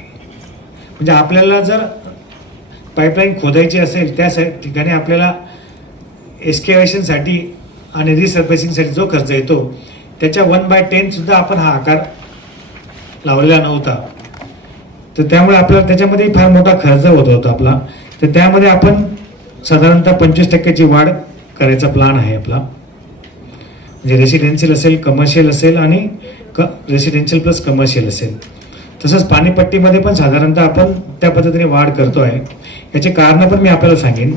म्हणजे आपल्याला जर पाईपलाईन खोदायची असेल त्या ठिकाणी आपल्याला एक्सकेव्हेशनसाठी आणि रिसर्फेसिंगसाठी जो खर्च येतो त्याच्या 1/10 सुद्धा आपण हा आकार लावलेला नव्हता. तर त्यामुळे आपल्याला त्याच्यामध्ये फार मोठा खर्च होत होता आपला. तर त्यामध्ये आपण साधारणतः 25% वाढ करायचा प्लॅन आहे आपला. म्हणजे रेसिडेन्शियल असेल, कमर्शियल असेल आणि रेसिडेन्शियल प्लस कमर्शियल असेल. तसंच पाणीपट्टीमध्ये पण साधारणतः आपण त्या पद्धतीने वाढ करतो आहे. याचे कारणं पण मी आपल्याला सांगेन.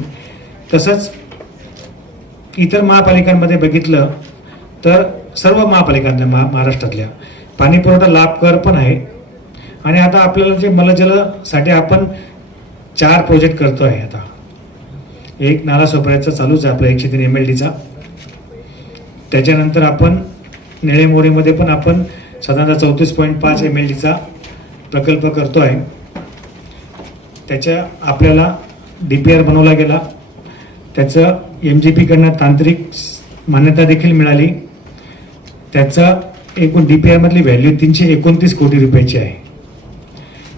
तसंच इतर महापालिकांमध्ये बघितलं तर सर्व महापालिकांना महाराष्ट्रातल्या पाणीपुरवठा लाभ कर पण आहे. आणि आता आपल्याला जे मलजलसाठी आपण 4 प्रोजेक्ट करतो आहे. आता एक नाला सोपऱ्याचा चालूच आहे आपला 103 MLDचा. त्याच्यानंतर आपण निळेमोरीमध्ये पण आपण साधारणतः 34.5 MLDचा प्रकल्प करतो आहे. त्याच्या आपल्याला DPR बनवला गेला, त्याचं MGP कडनं तांत्रिक मान्यता देखील मिळाली. त्याचं एकूण DPR मधली व्हॅल्यू 329 कोटी रुपयाची आहे.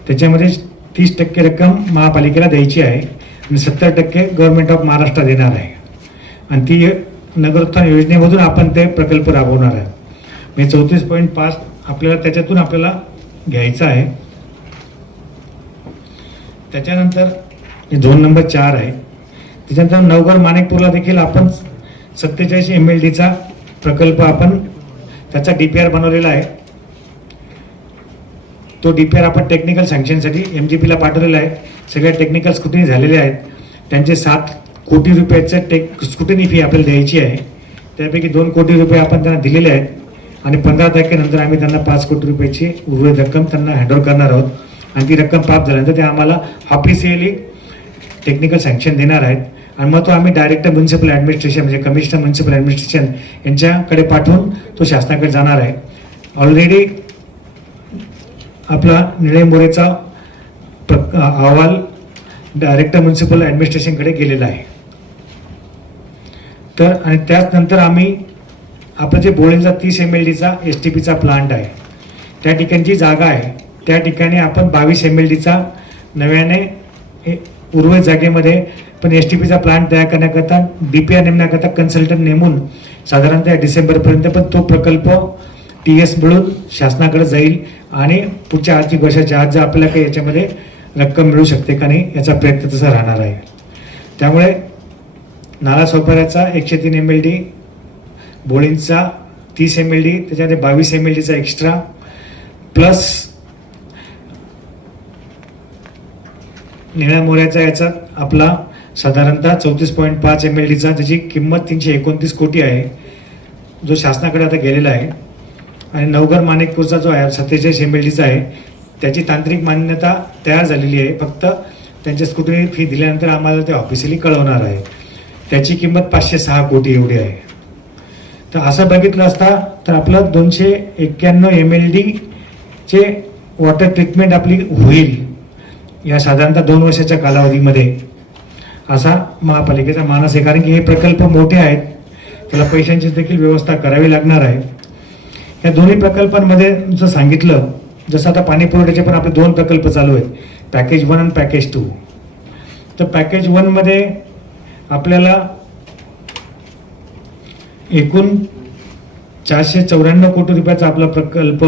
त्याच्यामध्ये 30% रक्कम महापालिकेला द्यायची आहे आणि 70% गव्हर्नमेंट ऑफ महाराष्ट्र देणार आहे. आणि ती नगरोत्थान योजनेमधून आपण ते प्रकल्प राबवणार आहे. म्हणजे 34.5 आपल्याला त्याच्यातून आपल्याला घ्यायचं आहे. त्याच्यानंतर झोन नंबर 4 आहे. त्याच्यानंतर नवगड माणिकपूरला देखील आपण 47 MLDचा प्रकल्प आपण त्याचा DPR बनवलेला आहे. तो DPR आपण टेक्निकल सँक्शनसाठी MGPला पाठवलेला आहे. सगळ्या टेक्निकल स्क्रुटिनी झालेले आहेत. त्यांचे 7 कोटी रुपयाचं स्क्रुटिनी फी आपल्याला द्यायची आहे. त्यापैकी 2 कोटी रुपये आपण त्यांना दिलेले आहेत आणि 15% नंतर आम्ही त्यांना 5 कोटी रुपयाची उर्वरित रक्कम त्यांना हँडओव्हर करणार आहोत. आणि ती रक्कम प्राप्त झाल्यानंतर ते आम्हाला ऑफिशियली टेक्निकल सँक्शन देणार आहेत. आणि मग तो आम्ही डायरेक्टर म्युन्सिपल ॲडमिनिस्ट्रेशन म्हणजे कमिशनर म्युन्सिपल ॲडमिनिस्ट्रेशन यांच्याकडे पाठवून तो शासनाकडे जाणार आहे. ऑलरेडी आपला निळेमोरेचा अहवाल डायरेक्टर म्युन्सिपल ॲडमिनिस्ट्रेशनकडे गेलेला आहे. तर आणि त्याचनंतर आम्ही आपलं जे बोळेंचा 30 MLDचा STPचा प्लांट आहे त्या ठिकाणची जागा आहे त्या ठिकाणी आपण 22 MLDचा नव्याने उर्वरित जागेमध्ये पण STPचा प्लांट तयार करण्याकरता DPR नेमण्याकरता कन्सल्टंट नेमून साधारणतः डिसेंबरपर्यंत पण तो प्रकल्प TS मिळून शासनाकडे जाईल. आणि पुढच्या आर्थिक वर्षाच्या आज जर आपल्याला काही याच्यामध्ये रक्कम मिळू शकते का नाही याचा प्रयत्न तसा राहणार आहे. त्यामुळे नाला सोपाऱ्याचा 103 MLD, बोळींचा 30 MLD, त्याच्यामध्ये 22 MLDचा एक्स्ट्रा प्लस निळ्या मोऱ्याचा याचा आपला साधारणतः 34.5 MLDचा त्याची किंमत 329 कोटी आहे जो शासनाकडे आता गेलेला आहे. आणि नवगड माणिकपूरचा जो आहे 47 MLDचा आहे त्याची तांत्रिक मान्यता तयार झालेली आहे. फक्त त्यांच्या स्क्रुटिनी फी दिल्यानंतर आम्हाला ते ऑफिशियली कळवणार आहे. त्याची किंमत 506 कोटी एवढी आहे. तर असं बघितलं असता तर आपलं 291 MLDचे वॉटर ट्रीटमेंट आपली होईल या साधारणतः 2 वर्षाच्या कालावधीमध्ये असा महापालिकेचा मानस आहे. कारण की हे प्रकल्प मोठे आहेत, त्याला पैशांची देखील व्यवस्था करावी लागणार आहे. या दोन्ही प्रकल्पांमध्ये जसं सांगितलं, जसं आता पाणी पुरवठ्याचे पण आपले 2 प्रकल्प चालू आहेत, पॅकेज 1 आणि पॅकेज 2. तर पॅकेज 1 मध्ये आपल्याला एकूण 494 कोटी रुपयाचा आपला प्रकल्प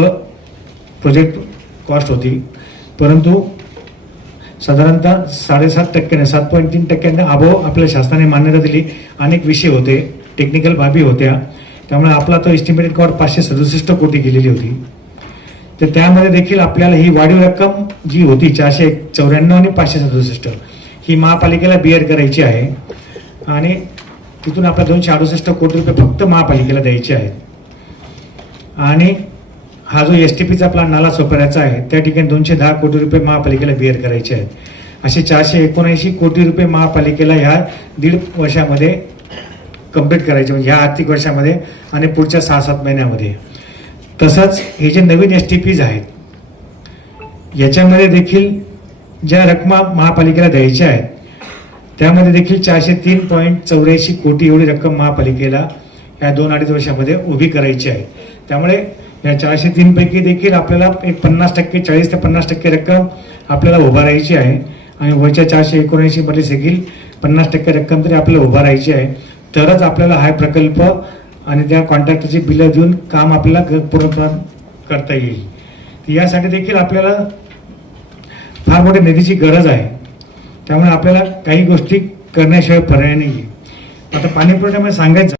प्रोजेक्ट कॉस्ट होती. परंतु साधारणतः 7.5% 7.3% अभाव आपल्या शासनाने मान्यता दिली. अनेक विषय होते, टेक्निकल बाबी होत्या, त्यामुळे आपला तो एस्टिमेटेड कॉस्ट 567 कोटी गेलेली होती. तर त्यामध्ये देखील आपल्याला ही वाढीव रक्कम जी होती 494 आणि 567 ही महापालिकेला बिअर करायची आहे. आणि तिथून आपल्याला 268 कोटी रुपये फक्त महापालिकेला द्यायचे आहेत. आणि हा जो STPचा प्लॅन नाला सोपाऱ्याचा आहे त्या ठिकाणी 210 कोटी रुपये महापालिकेला बिअर करायचे आहेत. असे 479 कोटी रुपये महापालिकेला ह्या 1.5 वर्षामध्ये कंप्लीट करायचे, म्हणजे ह्या आर्थिक वर्षामध्ये आणि पुढच्या 6-7 महिन्यामध्ये. तसंच हे जे नवीन STPs आहेत याच्यामध्ये देखील ज्या रकमा महापालिकेला द्यायच्या आहेत त्यामध्ये देखील 403.84 कोटी एवढी रक्कम महापालिकेला या 2-2.5 वर्षामध्ये उभी करायची आहे. त्यामुळे या 403 पैकी देखील आपल्याला एक 50%, 40 ते 50% रक्कम आपल्याला उभारायची आहे आणि वरच्या 479 मध्ये देखील 50% रक्कम तरी आपल्याला उभारायची आहे. तरच आपल्याला हा प्रकल्प आणि त्या कॉन्ट्रॅक्टरची बिलं देऊन काम आपल्याला पूर्णपणे करता येईल. यासाठी देखील आपल्याला फार मोठ्या निधीची गरज आहे. त्यामुळे आपल्याला काही गोष्टी करण्याशिवाय पर्याय नाही आहे. आता पाणी पुरवठ्यामध्ये सांगायचं